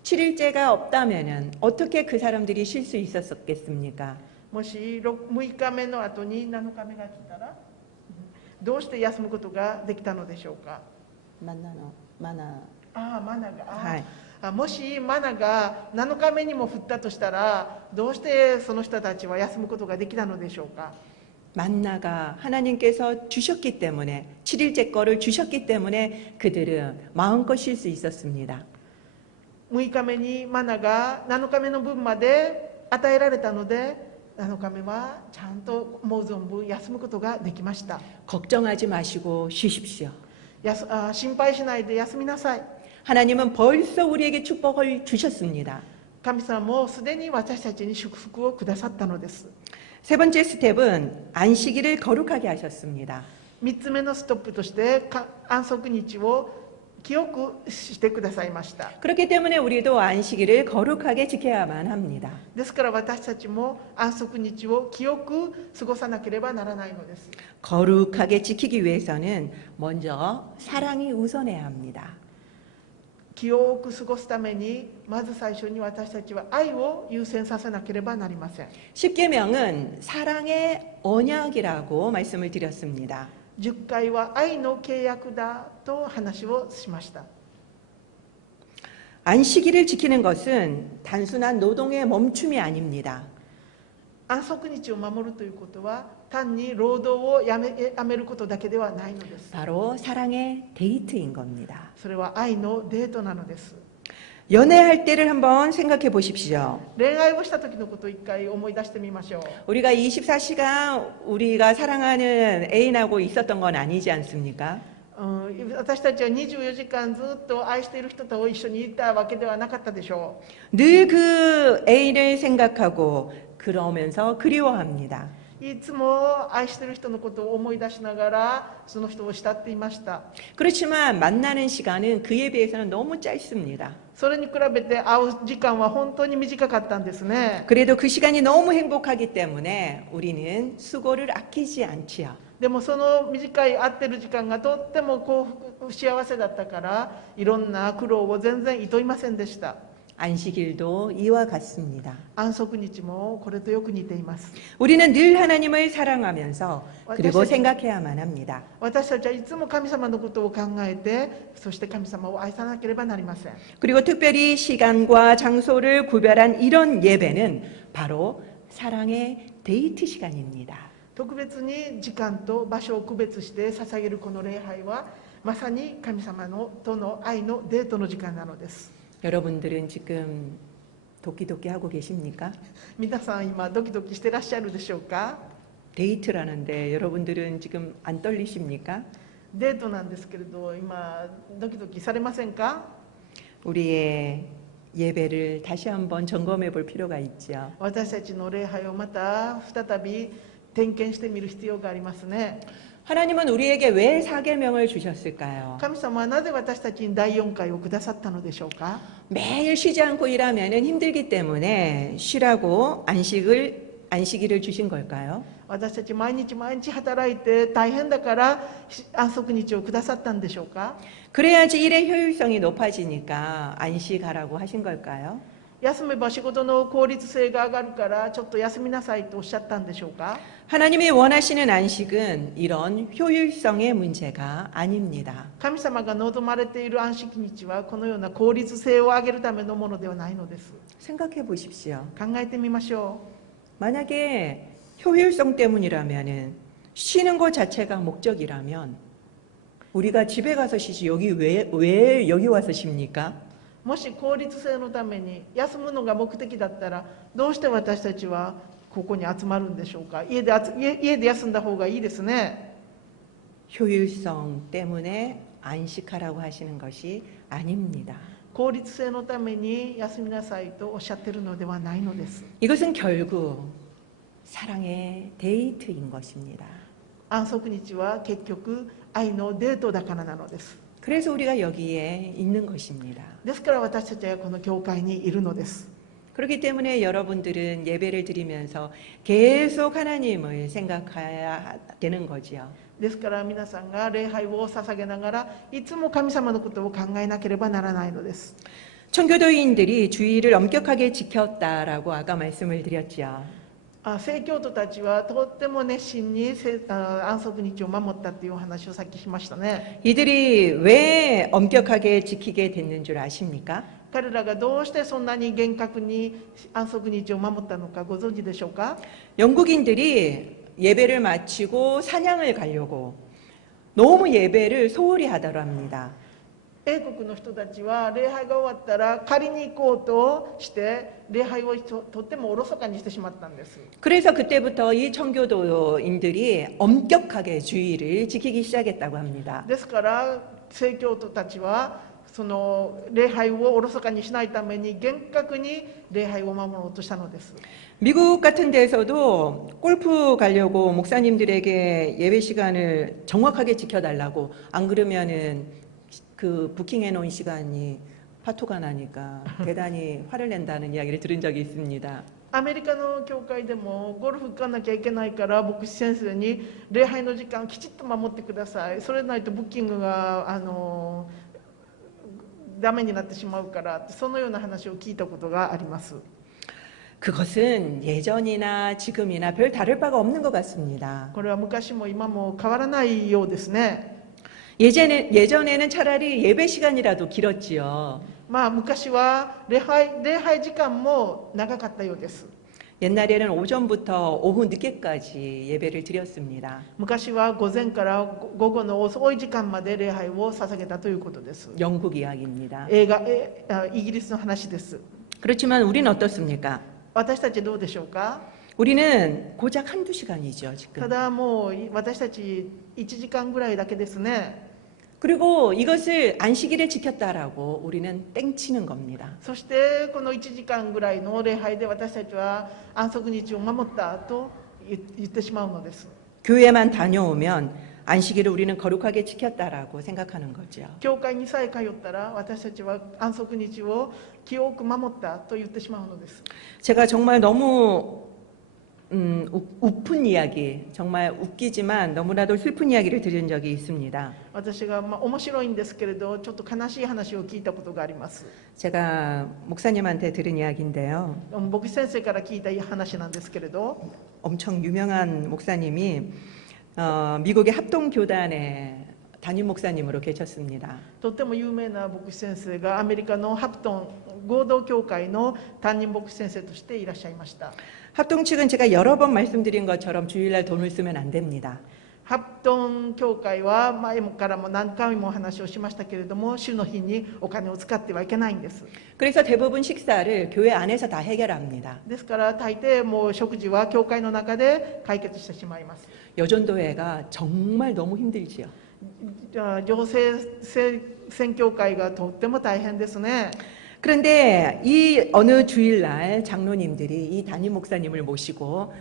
7일째가 없다면은 어떻게 그 사람들이 쉴 수 있었겠습니까? もし6日目の後に7日目が来たら、どうして休むことができたのでしょうか。 만나. マナが、はい。もしマナが7日目にも降ったとしたら、どうしてその人たちは休むことができたのでしょうか。 만나가 하나님께서 주셨기 때문에 7일째 거를 주셨기 때문에 그들은 마음껏 쉴 수 있었습니다. 6日目にマナが7日目の分まで与えられたので、7日目はちゃんと思う存分休むことができました。 걱정하지 마시고 쉬십시오. 心配しないで休みなさい。 하나님은 벌써 우리에게 축복을 주셨습니다. 神様もすでに私たちに祝福をくださったのです。 세 번째 스텝은 안식일을 거룩하게 하셨습니다. 3つ目のストップとして安息日を清くしてくださいました。 그렇기 때문에 우리도 안식일을 거룩하게 지켜야만 합니다. ですから私たちも安息日を清く過ごさなければならないのです。 거룩하게 지키기 위해서는 먼저 사랑이 우선해야 합니다. 清く過ごすためにまず最初に私たちは愛を優先させなければなりません。 십계명은 사랑의 언약이라고 말씀을 드렸습니다. 10回は愛の契約だと話をしました。 안식일을 지키는 것은 단순한 노동의 멈춤이 아닙니다. 安息日を守るということは単に労働をやめることだけではないのです。 바로 사랑의 데이트인 겁니다. それは愛のデートなのです。 연애할 때를 한번 생각해 보십시오. 恋愛をした時のことを一回思い出してみましょう。 우리가 24시간 우리가 사랑하는 애인하고 있었던 건 아니지 않습니까? 私たちは24時間ずっと愛している人と一緒にいたわけではなかったでしょう。 늘 그 애인을 생각하고 그러면서 그리워합니다. いつも愛している人のことを思い出しながらその人を慕っていました。 그렇지만 만나는 시간은 그에 비해서는 너무 짧습니다. それに比べて会う時間は本当に短かったんですね。 그래도 그 시간이 너무 행복하기 때문에 우리는 수고를 아끼지 않지요. でもその短い会ってる時間がとっても幸せだったからいろんな苦労を全然いといませんでした。 안식일도 이와 같습니다. 安息日もこれとよく似ています。 우리는 늘 하나님을 사랑하면서 그리고 생각해야만 합니다. 私たちはいつも神様のことを考えて、そして神様を愛さなければなりません。 그리고 특별히 시간과 장소를 구별한 이런 예배는 바로 사랑의 데이트 시간입니다. 特別に時間と場所を区別して捧げるこの礼拝はまさに神様との愛のデートの時間なのです。 여러분들은 지금 도끼도끼 하고 계십니까? 皆さん今ドキドキしてらっしゃるでしょうか。 데이트라는데 여러분들은 지금 안 떨리십니까? デートなんですけれど今ドキドキされませんか。 우리의 예배를 다시 한번 점검해 볼 필요가 있죠. 私たちの礼拝をまた再び点検してみる必要がありますね。 하나님은 우리에게 왜 사계명을 주셨을까요? 神様はなぜ私たちに第4回をくださったのでしょうか。 매일 쉬지 않고 일하면 힘들기 때문에 쉬라고 안식일을 주신 걸까요? 私たち毎日毎日働いて大変だから安息日をくださったんでしょうか。 그래야지 일의 효율성이 높아지니까 안식하라고 하신 걸까요? 休めば仕事の効率性が上がるからちょっと休みなさいとおっしゃったんでしょうか。 하나님이 원하시는 안식은 이런 효율성의 문제가 아닙니다. 神様が望まれている安息日はこのような効率性を上げるためのものではないのです。 생각해 보십시오. 考えてみましょ 만약에 효율성 때문이라면은 쉬는 것 자체가 목적이라면 우리가 집에 가서 쉬지 왜 여기 와서 쉽니까? う。もし効率性のために休むのが目的だったらどうして私たちはここに集まるんでしょうか。家で休んだ方がいいですね。 효율성 때문에 안식하라고 하시는 것이 아닙니다. 効率性のために休みなさいとおっしゃっているのではないのです。 이것은 결국 사랑의 데이트인 것입니다. 安息日は結局愛のデートだからなのです。 그래서 우리가 여기에 있는 것입니다. ですから私たちはこの教会にいるのです。 그렇기 때문에 여러분들은 예배를 드리면서 계속 하나님을 생각해야 되는 거지요. ですから皆さんが礼拝を捧げながらいつも神様のことを考えなければならないのです。 청교도인들이 주의를 엄격하게 지켰다라고 아까 말씀을 드렸죠. 正教徒たちはとっても熱心に安息日を守ったというお話をさっきしましたね。 이들이 왜 엄격하게 지키게 됐는 줄 아십니까? 彼らがどうしてそんなに厳格に安息日を守ったのかご存知でしょうか。 영국인들이 예배를 마치고 사냥을 가려고 너무 예배를 소홀히 하더랍니다. 英国の人たちは礼拝が終わったら借りに行こうとして礼拝をとってもおろそかにしてしまったんです。 그래서 그때부터 이 청교도인들이 엄격하게 주의를 지키기 시작했다고 합니다. ですから正教徒たちはその礼拝をおろそかにしないために厳格に礼拝を守ろうとしたのです。 미국 같은 데서도 골프 가려고 목사님들에게 예배 시간을 정확하게 지켜달라고 안 그러면은 그 부킹해 놓은 시간이 파토가 나니까 대단히 화를 낸다는 이야기를 들은 적이 있습니다. アメリカの教会でもゴルフ行かなきゃいけないから牧師先生に礼拝の時間をきちっと守ってください。それないとブッキングがダメになってしまうからそのような話を聞いたことがあります。 그것은 예전이나 지금이나 별 다를 바가 없는 것 같습니다. これは昔も今も変わらないようですね。 예전에는 차라리 예배 시간이라도 길었지요. 昔は礼拝時間も長かったようです。 옛날에는 오전부터 오후 늦게까지 예배를 드렸습니다. 昔は午前から午後の遅い時間まで礼拝を捧げたということです。 영국 이야기입니다. イギリスの話です。 그렇지만 우리는 어떻습니까? 私たちどうでしょうか。 우리는 고작 한두 시간이죠, た 지금. だもう私たち1時間ぐらいだけですね。 그리고 이것을 안식일에 지켰다라고 우리는 땡치는 겁니다. そしてこの1時間ぐらいの礼拝で私たちは安息日を守ったと言ってしまうのです。 교회만 다녀오면 안식일을 우리는 거룩하게 지켰다라고 생각하는 거죠. 教会にさえ通ったら私たちは安息日を清く守ったと言ってしまうのです。 제가 정말 너무 우픈 이야기, 정말 웃기지만 너무나도 슬픈 이야기를 들은 적이 있습니다. 私が面白いんですけれどちょっと悲しい話を聞いたことがあります。 제가 목사님한테 들은 이야기인데요. 牧師先生から聞いた話なんですけれど 엄청 유명한 목사님이 미국의 합동교단의 담임 목사님으로 계셨습니다. とっても有名な牧師先生がアメリカのハプトン合同教会の担任牧師先生としていらっしゃいました。 합동 측은 제가 여러 번 말씀드린 것처럼 주일날 돈을 쓰면 안 됩니다. ハプトン教会は前からも何回もお話をしましたけれども主の日にお金を使ってはいけないんです。 그래서 대부분 식사를 교회 안에서 다 해결합니다. ですから大抵もう食事は教会の中で解決してしまいます。 여전도회가 정말 너무 힘들지요. 行政宣教会がとっても大変ですね。 그런데 이 어느 주일날 장로님들이 이 담임 목사님을 모시고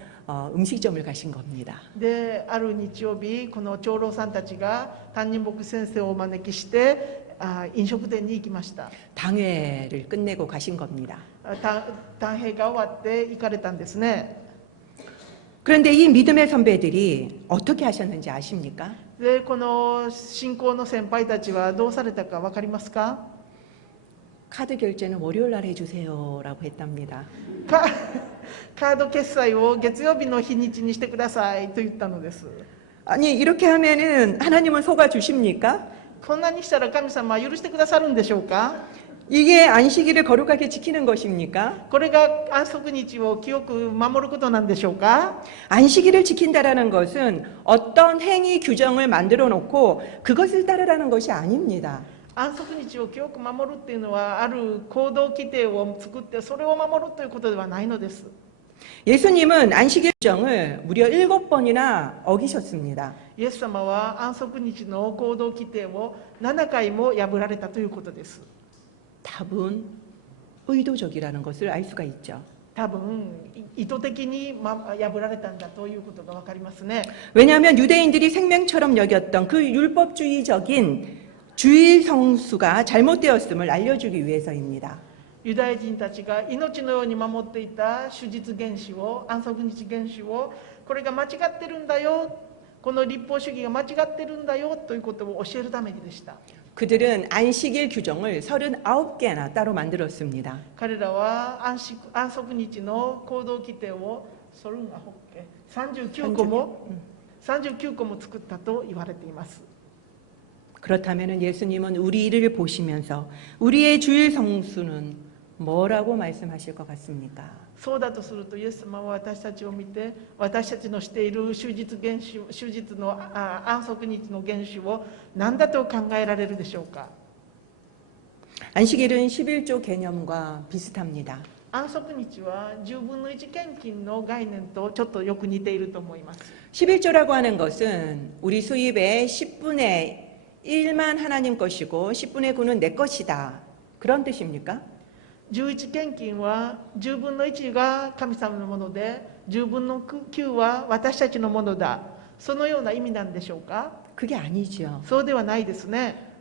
음식점을 가신 겁니다. である日曜日この長老さんたちが担任牧先生をお招きして飲食店に行きました。 당회를 끝내고 가신 겁니다. 単平が終わって行かれたんですね。 그런데 이 믿음의 선배들이 어떻게 하셨는지 아십니까? でこの信仰の先輩たちはどうされたか分かりますか？ 카드 결제는 월요일 날 해주세요라고 했답니다. カード決済を月曜日の日にちにしてくださいと言ったのです。 아니 이렇게 하면은 하나님은 속아 주십니까? こんなにしたら神様は許してくださるんでしょうか？ 이게 안식일을 거룩하게 지키는 것입니까? これが安息日を清く守ることなんでしょうか？ 안식일을 지킨다라는 것은 어떤 행위 규정을 만들어 놓고 그것을 따르라는 것이 아닙니다. 安息日を清く守るっていうのはある行動規定を作ってそれを守るということではないのです。 예수님은 안식일 규정을 무려 7번이나 어기셨습니다. イエス様は安息日の行動規定を7回も破られたということです。 답은 의도적이라는 것을 알 수가 있죠. 多分意図的に破られたんだということが分かりますね。 왜냐하면 유대인들이 생명처럼 여겼던 그 율법주의적인 주일 성수가 잘못되었음을 알려주기 위해서입니다. ユダヤ人たちが命のように守っていた主日原始を安息日原始をこれが間違ってるんだよ、この立法主義が間違ってるんだよということを教えるためにでした。 그들은 안식일 규정을 39개나 따로 만들었습니다. 彼らは安息日の行動規定を39個も作ったと言われています。 그렇다면 예수님은 우리를 보시면서 우리의 주일 성수는 뭐라고 말씀하실 것 같습니까? そうだとするとイエス様は私たちを見て私たちのしている主日の安息日の原始を何だと考えられるでしょうか？ 안식일은 11조 개념과 비슷합니다. 安息日は10分の1献金の概念とちょっとよく似ていると思います。 11조라고 하는 것은 우리 수입의 10분의 1만 하나님 것이고 10분의 9는 내 것이다. 그런 뜻입니까? 11献金は10分の1が神様のもので10分の9は私たちのものだ。そのような意味なんでしょうか？ 그게 아니죠. そうではないですね。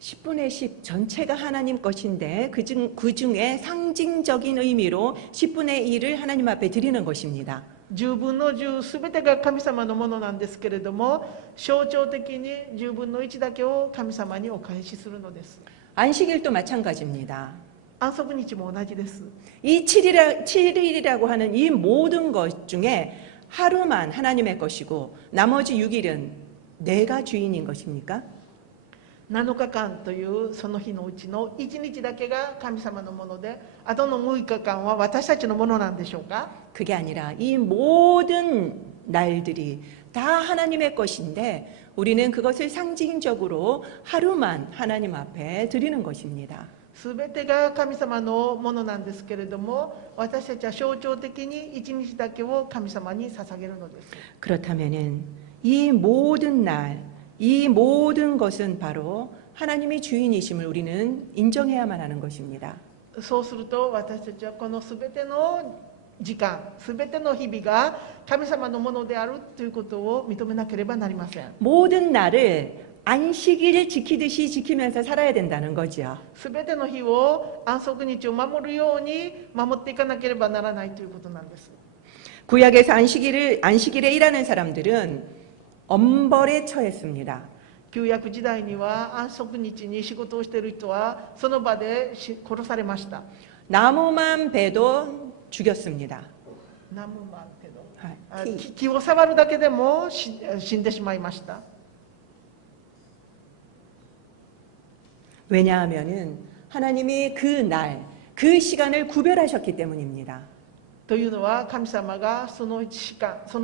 10분의 10 전체가 하나님 것인데 그 중에 상징적인 의미로 10분의 1을 하나님 앞에 드리는 것입니다. 10分の10すべてが神様のものなんですけれども象徴的に10分の1だけを神様にお返しするのです。 안식일도 마찬가지입니다. 安息日も同じです。 이 7일이라고 하는 이 모든 것 중에 하루만 하나님의 것이고 나머지 6일은 내가 주인인 것입니까? 7日間というその日のうちの1日だけが神様のものであとの6日間は私たちのものなんでしょうか？ 그게 아니라 이 모든 날들이 다 하나님의 것인데 우리는 그것을 상징적으로 하루만 하나님 앞에 드리는 것입니다. すべてが神様のものなんですけれども私たちは象徴的に1日だけを神様に捧げるのです。 그렇다면은 이 모든 날, 이 모든 것은 바로 하나님의 주인이심을 우리는 인정해야만 하는 것입니다. そうすると私たちはこのすべての時間すべての日々が神様のものであるということを認めなければなりません。 모든 날을 안식일을 지키듯이 지키면서 살아야 된다는 거죠. すべての日を安息日を守るように守っていかなければならないということなんです。 구약에서 안식일에 일하는 사람들은 엄벌에 처했습니다. 旧約時代には安息日に仕事をしている人はその場で殺されました。 나무만 베도 죽였습니다. ナムマンけど、はい木を触るだけでも死んでしまいました。 왜냐하면은 하나님이 그 날, 그 시간을 구별하셨기 때문입니다. というのは神様がその時間、そ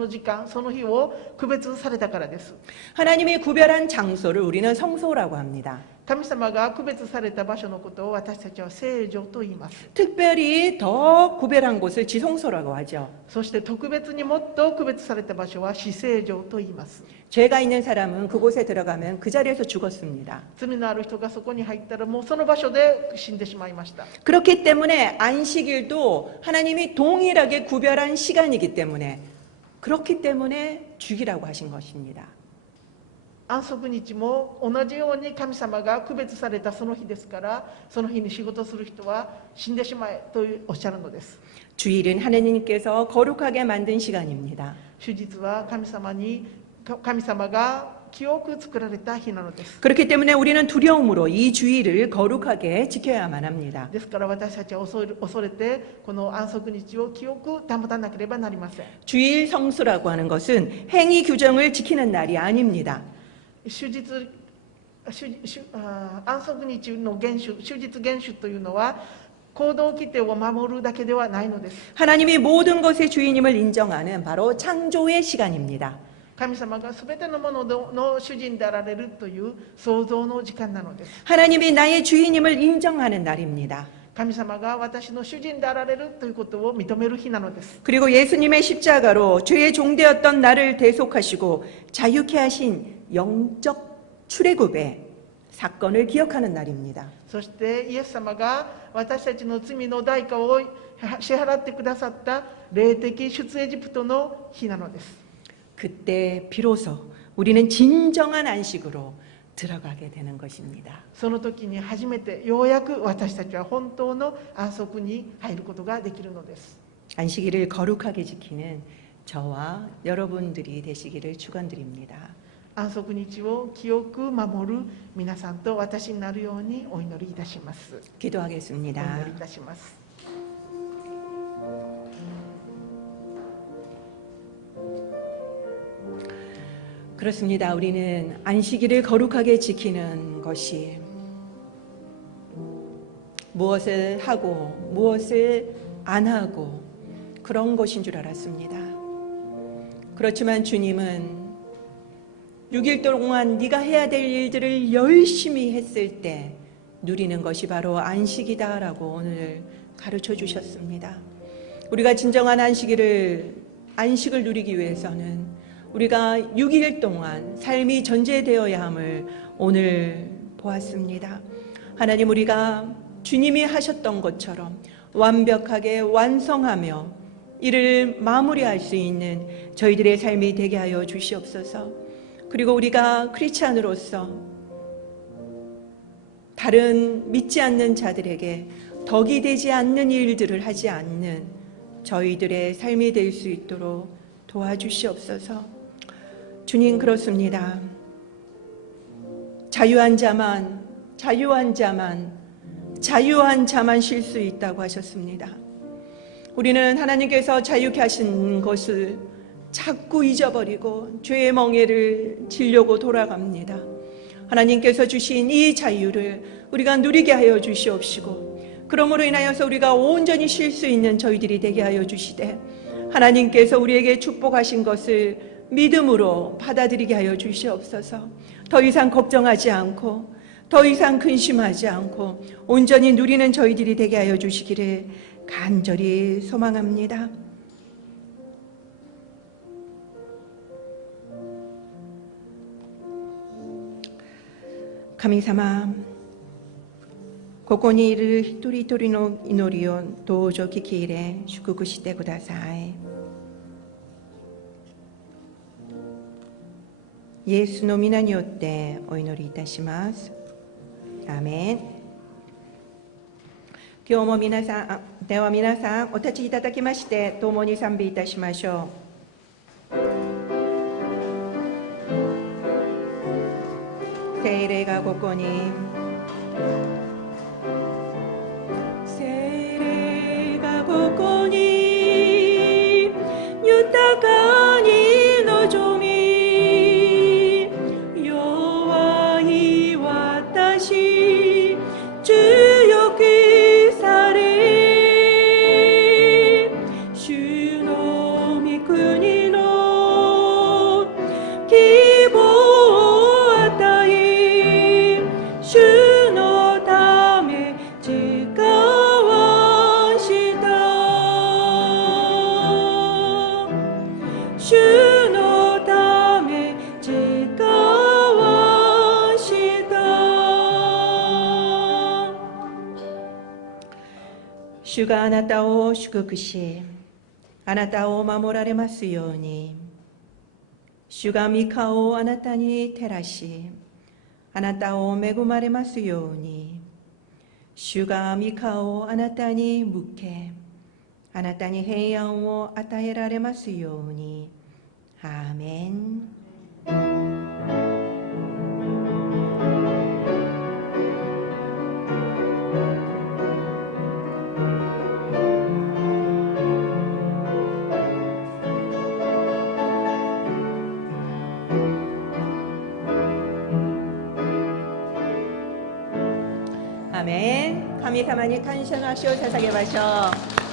の日を区別されたからです。 하나님이 구별한 장소를 우리는 성소라고 합니다. 神様が区別された場所のことを私たちは聖所と言います。 특별히 더 구별한 곳을 지성소라고 하죠. そして特別にもっと区別された場所は至聖所と言います。 죄가 있는 사람은 그곳에 들어가면 그 자리에서 죽었습니다. 罪のある人がそこに入ったらもうその場所で死んでしまいました。 그렇기 때문에 안식일도 하나님이 동일하게 구별한 시간이기 때문에 그렇기 때문에 죽이라고 하신 것입니다. 安息日も同じように神様が区別されたその日ですから、その日に仕事する人は死んでしまえとおっしゃるのです。 주일은 하나님께서 거룩하게 만든 시간입니다. 主日は神様が清く作られた日なのです。 그렇기 때문에 우리는 두려움으로 이 주일을 거룩하게 지켜야만 합니다. ですから私たちは恐れてこの安息日を清く保たなければなりません。 주일 성수라고 하는 것은 행위 규정을 지키는 날이 아닙니다. 安息日の厳守、終日厳守というのは行動規定を守るだけではないのです。 하나님이 모든 것의 주인임을 인정하는 바로 창조의 시간입니다. 神様が全てのものの主人であられるという創造の時間なのです。 하나님이 나의 주인임을 인정하는 날입니다. 神様が私の主人であられるということを認める日なのです。 그리고 예수님의 십자가로 죄의 종되었던 나를 대속하시고 자유케 하신 영적 출애굽의 사건을 기억하는 날입니다. そしてイエス様が私たちの罪の代価を支払ってくださった霊的出エジプトの日なのです。 그때 비로소 우리는 진정한 안식으로 들어가게 되는 것입니다. その時に初めてようやく私たちは本当の安息に入ることができるのです。 안식일을 거룩하게 지키는 저와 여러분들이 되시기를 축원드립니다. 安息日を清く守る皆さんと私になるようにお祈りいたします。お祈 기도하겠습니다. りいたします。 그렇습니다. 우리는 안식일을 거룩하게 지키는 것이 무엇을 하고 무엇을 안 하고 그런 것인 줄 알았습니다. 그렇지만 주님은 6일 동안 네가 해야 될 일들을 열심히 했을 때 누리는 것이 바로 안식이다라고 오늘 가르쳐 주셨습니다. 우리가 진정한 안식을 누리기 위해서는 우리가 6일 동안 삶이 전제되어야 함을 오늘 보았습니다. 하나님, 우리가 주님이 하셨던 것처럼 완벽하게 완성하며 이를 마무리할 수 있는 저희들의 삶이 되게 하여 주시옵소서. 그리고 우리가 크리스찬으로서 다른 믿지 않는 자들에게 덕이 되지 않는 일들을 하지 않는 저희들의 삶이 될 수 있도록 도와주시옵소서. 주님, 그렇습니다. 자유한 자만 쉴 수 있다고 하셨습니다. 우리는 하나님께서 자유케 하신 것을 자꾸 잊어버리고 죄의 멍에를 지려고 돌아갑니다. 하나님께서 주신 이 자유를 우리가 누리게 하여 주시옵시고, 그러므로 인하여서 우리가 온전히 쉴 수 있는 저희들이 되게 하여 주시되, 하나님께서 우리에게 축복하신 것을 믿음으로 받아들이게 하여 주시옵소서. 더 이상 걱정하지 않고 더 이상 근심하지 않고 온전히 누리는 저희들이 되게 하여 주시기를 간절히 소망합니다.神様、ここにいる一人一人の祈りをどうぞ聞き入れ祝福してください。イエスの皆によってお祈りいたします。アーメン。今日もでは皆さんお立ちいただきまして共に賛美いたしましょう。聖霊がここに、聖霊がここに豊かに望み、弱い私強くされ、主の御国の希望を与え、主主があなたを祝福し、あなたを守られますように。主が御顔をあなたに照らし、あなたを恵まれますように。主が御顔をあなたに向け、あなたに平安を与えられますように。アーメン。アーメン。神様に感謝の足を捧げましょう。